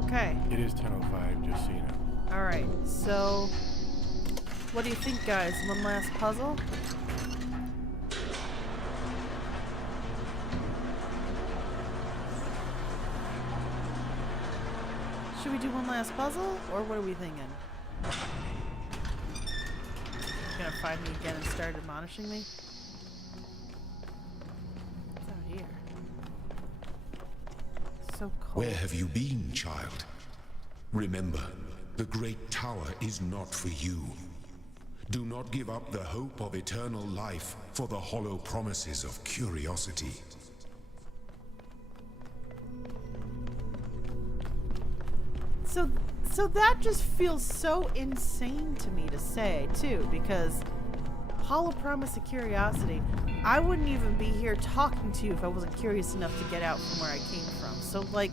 Okay. It is 10:05, just so you know. Alright, so what do you think, guys? One last puzzle? Should we do one last puzzle, or what are we thinking? You're gonna find me again and start admonishing me? What's out here? So cold. Where have you been, child? Remember, the great tower is not for you. Do not give up the hope of eternal life for the hollow promises of curiosity. So that just feels so insane to me to say, too, because hollow promise of curiosity, I wouldn't even be here talking to you if I wasn't curious enough to get out from where I came from. So, like,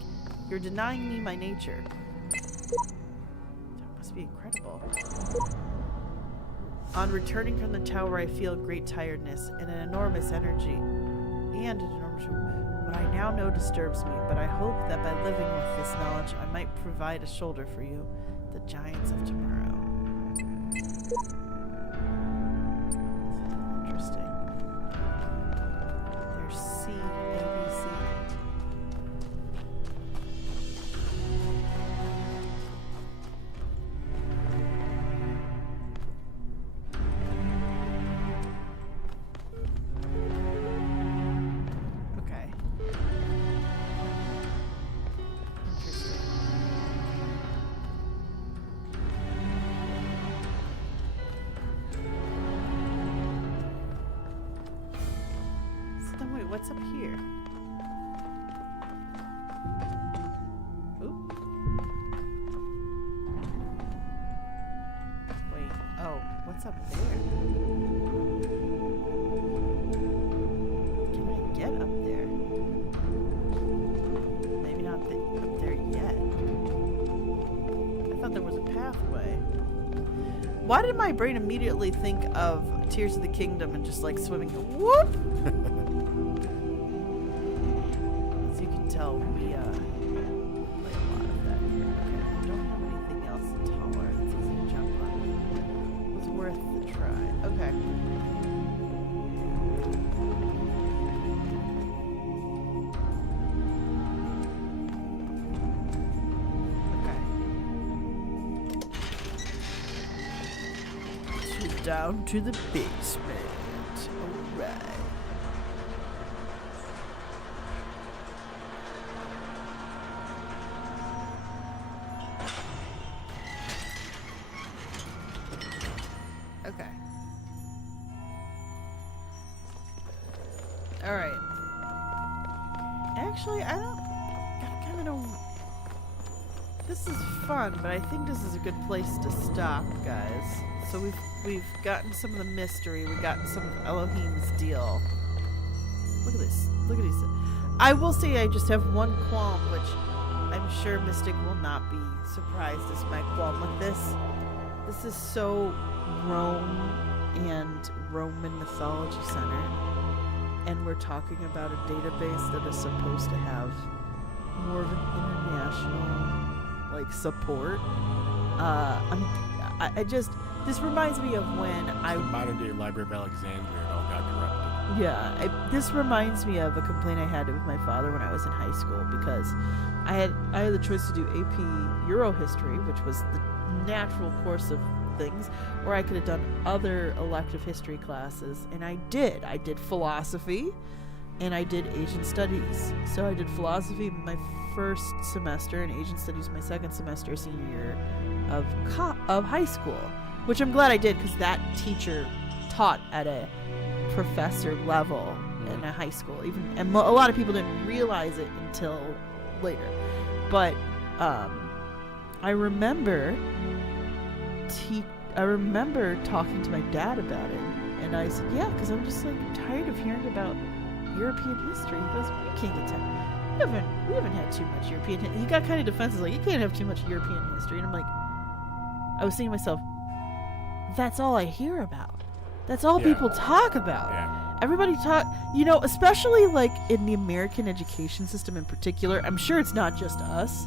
you're denying me my nature. That must be incredible. On returning from the tower, I feel great tiredness and an enormous energy. What I now know disturbs me, but I hope that by living with this knowledge, I might provide a shoulder for you, the giants of tomorrow. Interesting. There's C, A, B, C. What's up here? Ooh. Wait. Oh, what's up there? Can I get up there? Maybe not up there yet. I thought there was a pathway. Why did my brain immediately think of Tears of the Kingdom and just like swimming? Whoop! Tell we play a lot of that here. Okay, I don't have anything else taller that's easy to jump on. It was worth the try. Okay. Okay. Down to the basement. Alright. Okay. Alright. Actually, I kind of don't This is fun, but I think this is a good place to stop, guys. So we've gotten some of the mystery. We've gotten some of Elohim's deal. Look at this. Look at these. I will say I just have one qualm, which I'm sure Mystic will not be surprised as my qualm with this. This is so Rome and Roman mythology center, and we're talking about a database that is supposed to have more of an international support. This reminds me of when The modern day Library of Alexandria and all got corrupted. Yeah, this reminds me of a complaint I had with my father when I was in high school, because I had the choice to do AP Euro History, which was the natural course of things, or I could have done other elective history classes, and I did. I did philosophy, and I did Asian studies. So I did philosophy my first semester and Asian studies my second semester, senior year of high school, which I'm glad I did, because that teacher taught at a professor level in a high school, and a lot of people didn't realize it until later. But I remember talking to my dad about it, and I said, yeah, because I'm just tired of hearing about European history. He goes, we can't get time. We haven't had too much European history. He got kind of defensive, you can't have too much European history. And I'm like, I was thinking to myself, that's all I hear about. That's all people talk about. Yeah. Everybody talk, especially in the American education system in particular. I'm sure it's not just us,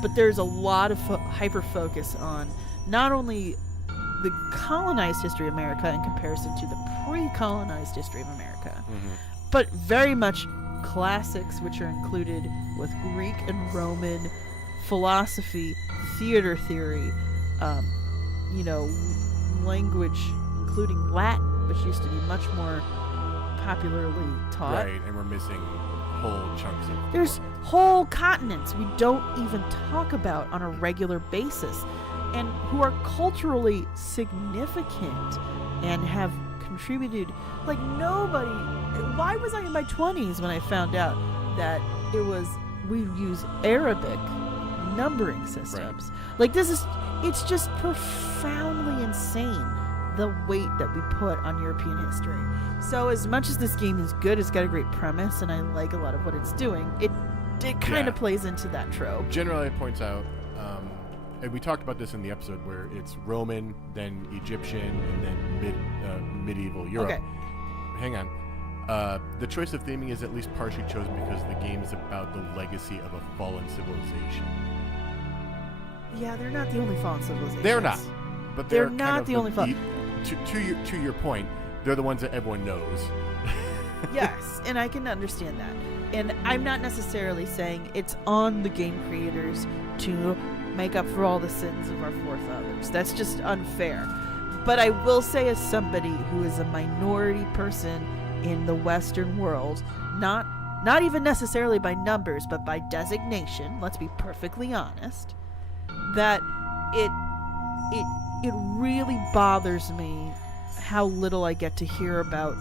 but there's a lot of hyper focus on not only the colonized history of America in comparison to the pre-colonized history of America, but very much classics, which are included with Greek and Roman philosophy, theater theory, language, including Latin, which used to be much more popularly taught. Right, and we're missing whole chunks of... There's whole continents we don't even talk about on a regular basis, and who are culturally significant and have contributed. Nobody... Why was I in my 20s when I found out that we use Arabic numbering systems? Right. It's just profoundly insane, the weight that we put on European history. So as much as this game is good, it's got a great premise, and I like a lot of what it's doing, it kind of plays into that trope. Generally, it points out, and we talked about this in the episode, where it's Roman, then Egyptian, and then medieval Europe. Okay. Hang on. The choice of theming is at least partially chosen because the game is about the legacy of a fallen civilization. Yeah, they're not the only fallen civilizations. They're not. But they're not kind of the only fallen. To your point, they're the ones that everyone knows. Yes, and I can understand that. And I'm not necessarily saying it's on the game creators to make up for all the sins of our forefathers. That's just unfair. But I will say, as somebody who is a minority person in the Western world, not even necessarily by numbers, but by designation, let's be perfectly honest, that it really bothers me how little I get to hear about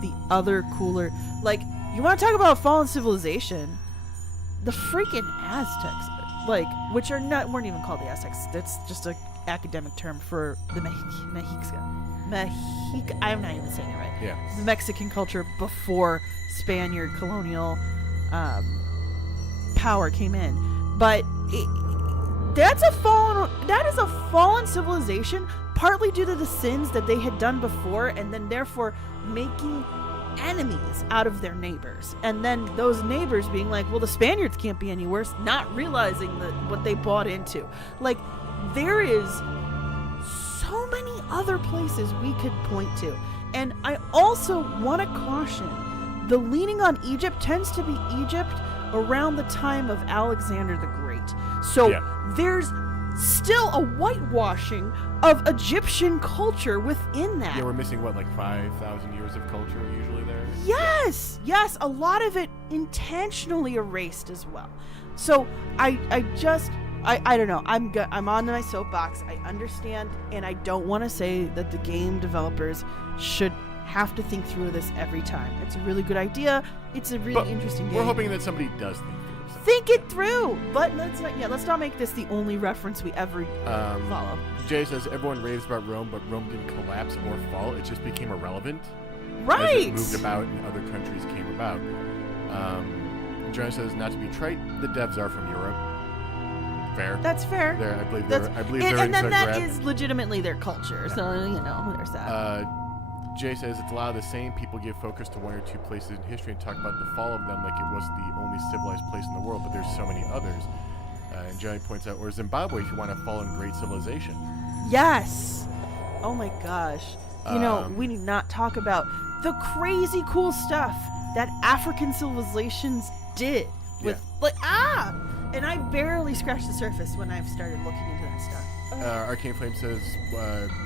the other cooler, you want to talk about a fallen civilization, the freaking Aztecs, which weren't even called the Aztecs. That's just an academic term for the I'm not even saying it right. Yeah. The Mexican culture before Spaniard colonial power came in. But that is a fallen civilization, partly due to the sins that they had done before, and then therefore making enemies out of their neighbors, and then those neighbors being like, well, the Spaniards can't be any worse, not realizing that what they bought into. There is so many other places we could point to. And I also want to caution, the leaning on Egypt tends to be Egypt around the time of Alexander the Great. So there's still a whitewashing of Egyptian culture within that. Yeah, we're missing 5,000 years of culture usually there? Yes, a lot of it intentionally erased as well. So I don't know. I'm on my soapbox. I understand, and I don't want to say that the game developers should have to think through this every time. It's a really good idea. It's a really interesting game. We're hoping that somebody does think through Think it through. But let's not make this the only reference we ever follow. Jay says everyone raves about Rome, but Rome didn't collapse or fall. It just became irrelevant. Right. As it moved about and other countries came about. Jonah says, not to be trite, the devs are from Europe. Fair. That's fair. I believe they're and then in that Zagreb. is legitimately their culture. Yeah. So, there's that. Jay says it's a lot of the same. People give focus to one or two places in history and talk about the fall of them like it was the only civilized place in the world, but there's so many others. And Johnny points out, or Zimbabwe if you want a fallen great civilization. Yes. Oh my gosh. We need not talk about the crazy cool stuff that African civilizations did with and I barely scratched the surface when I've started looking into that stuff. Arcane Flame says,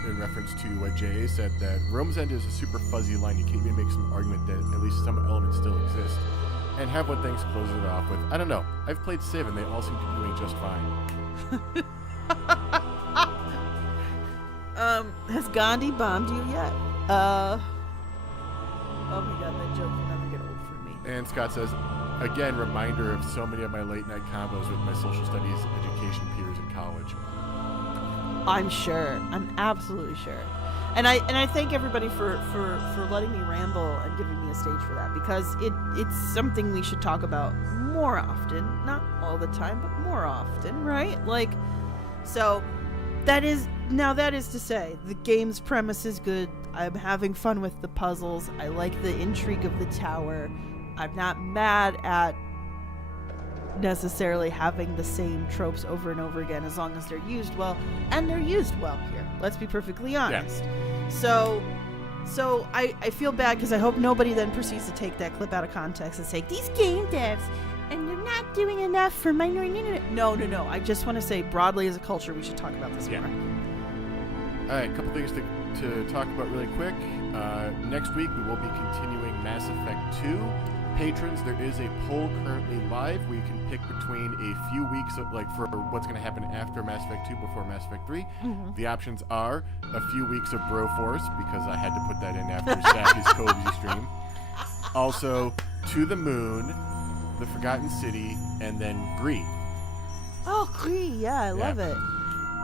in reference to what Jay said, that Rome's End is a super fuzzy line. You can even make some argument that at least some elements still exist. And have one things close it off with, I don't know, I've played Civ and they all seem to be doing just fine. Has Gandhi bombed you yet? Oh my god, that joke will never get old for me. And Scott says, again, reminder of so many of my late night combos with my social studies education peers in college. I'm sure. I'm absolutely sure. And I thank everybody for letting me ramble and giving me a stage for that, because it's something we should talk about more often. Not all the time, but more often, right? So that is to say, the game's premise is good. I'm having fun with the puzzles. I like the intrigue of the tower. I'm not mad at necessarily having the same tropes over and over again, as long as they're used well, and they're used well here. Let's be perfectly honest. Yeah. So I feel bad because I hope nobody then proceeds to take that clip out of context and say, these game devs, and they're not doing enough for minority internet. No. I just want to say, broadly as a culture, we should talk about this more. All right, a couple things to talk about really quick. Next week, we will be continuing Mass Effect 2. Patrons, there is a poll currently live where you can pick between a few weeks of, for what's going to happen after Mass Effect 2 before Mass Effect 3. Mm-hmm. The options are a few weeks of Broforce, because I had to put that in after Sappy's Cozy stream. Also, To the Moon, The Forgotten City, and then Gree. Oh, Gree, yeah, I love it.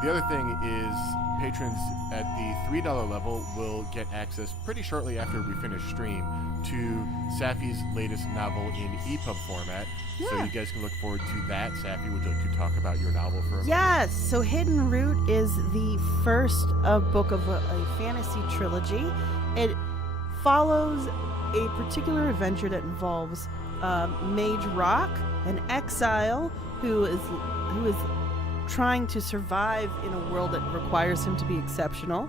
The other thing is, patrons at the $3 level will get access pretty shortly after we finish stream to Sapphy's latest novel in EPUB format. Yeah. So you guys can look forward to that. Sapphy, would you like to talk about your novel for a moment? Yes. So Hidden Root is the first book of a fantasy trilogy. It follows a particular adventure that involves Mage Rock, an exile who is trying to survive in a world that requires him to be exceptional,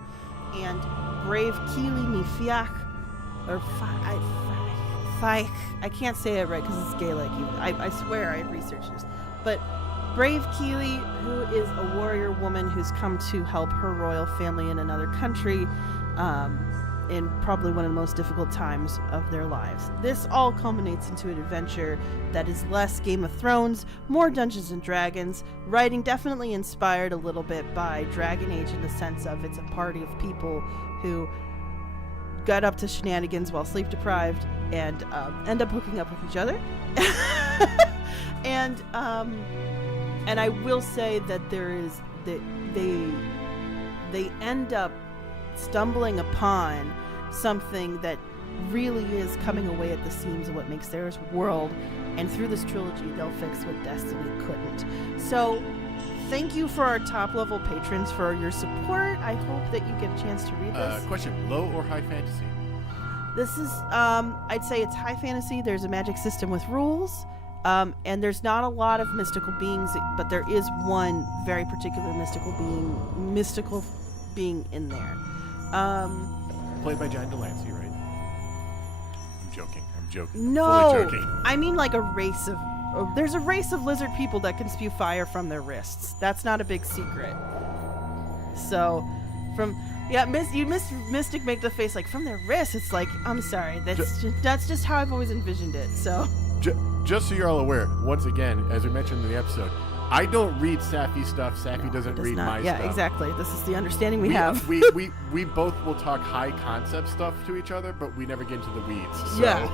and brave Keely Mifiak, or I can't say it right because it's Gaelic. I swear I researched this, but brave Keely, who is a warrior woman who's come to help her royal family in another country, in probably one of the most difficult times of their lives. This all culminates into an adventure that is less Game of Thrones, more Dungeons and Dragons, writing definitely inspired a little bit by Dragon Age in the sense of it's a party of people who got up to shenanigans while sleep deprived and end up hooking up with each other. and I will say that they end up stumbling upon something that really is coming away at the seams of what makes their world, and through this trilogy they'll fix what Destiny couldn't. So thank you for our top level patrons for your support. I hope that you get a chance to read this. Question, low or high fantasy? This is I'd say it's high fantasy. There's a magic system with rules, and there's not a lot of mystical beings, but there is one very particular mystical being in there. Played by John Delancey, right? I'm joking. No, fully joking. I mean like a race of. There's a race of lizard people that can spew fire from their wrists. That's not a big secret. So, you missed Mystic make the face like from their wrists. It's like, I'm sorry, that's just how I've always envisioned it. So, just so you're all aware, once again, as we mentioned in the episode, I don't read Sapphy stuff. Sapphy doesn't read my stuff. Yeah, exactly. This is the understanding we have. We both will talk high concept stuff to each other, but we never get into the weeds. So. Yeah.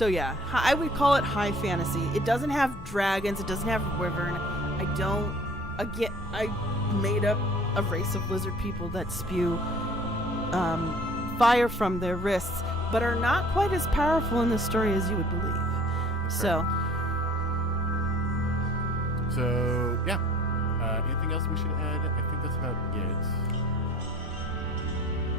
Yeah, I would call it high fantasy. It doesn't have dragons. It doesn't have wyvern. I made up a race of lizard people that spew fire from their wrists, but are not quite as powerful in the story as you would believe. So yeah. Anything else we should add? I think that's about it.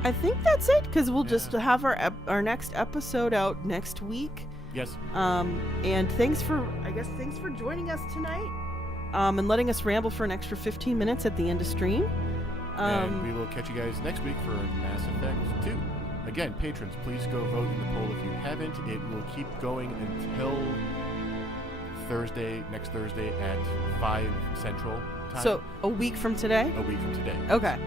I think that's it, because we'll just have our next episode out next week. Yes. And thanks for joining us tonight. And letting us ramble for an extra 15 minutes at the end of stream. And we will catch you guys next week for Mass Effect 2. Again, patrons, please go vote in the poll if you haven't. It will keep going until next Thursday at 5 Central time. So, a week from today? A week from today. Okay.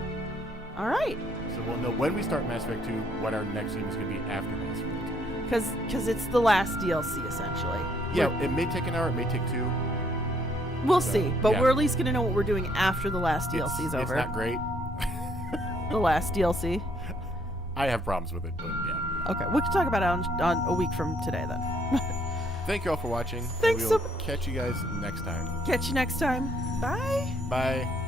All right. So we'll know when we start Mass Effect 2 what our next game is going to be after Mass Effect 2. Because it's the last DLC, essentially. Yeah, it may take an hour, it may take 2. We'll see, but yeah. We're at least going to know what we're doing after the last DLC's over. It's not great. The last DLC. I have problems with it, but yeah. Okay, we can talk about it on a week from today then. Thank you all for watching. Thanks We'll catch you guys next time. Catch you next time. Bye. Bye.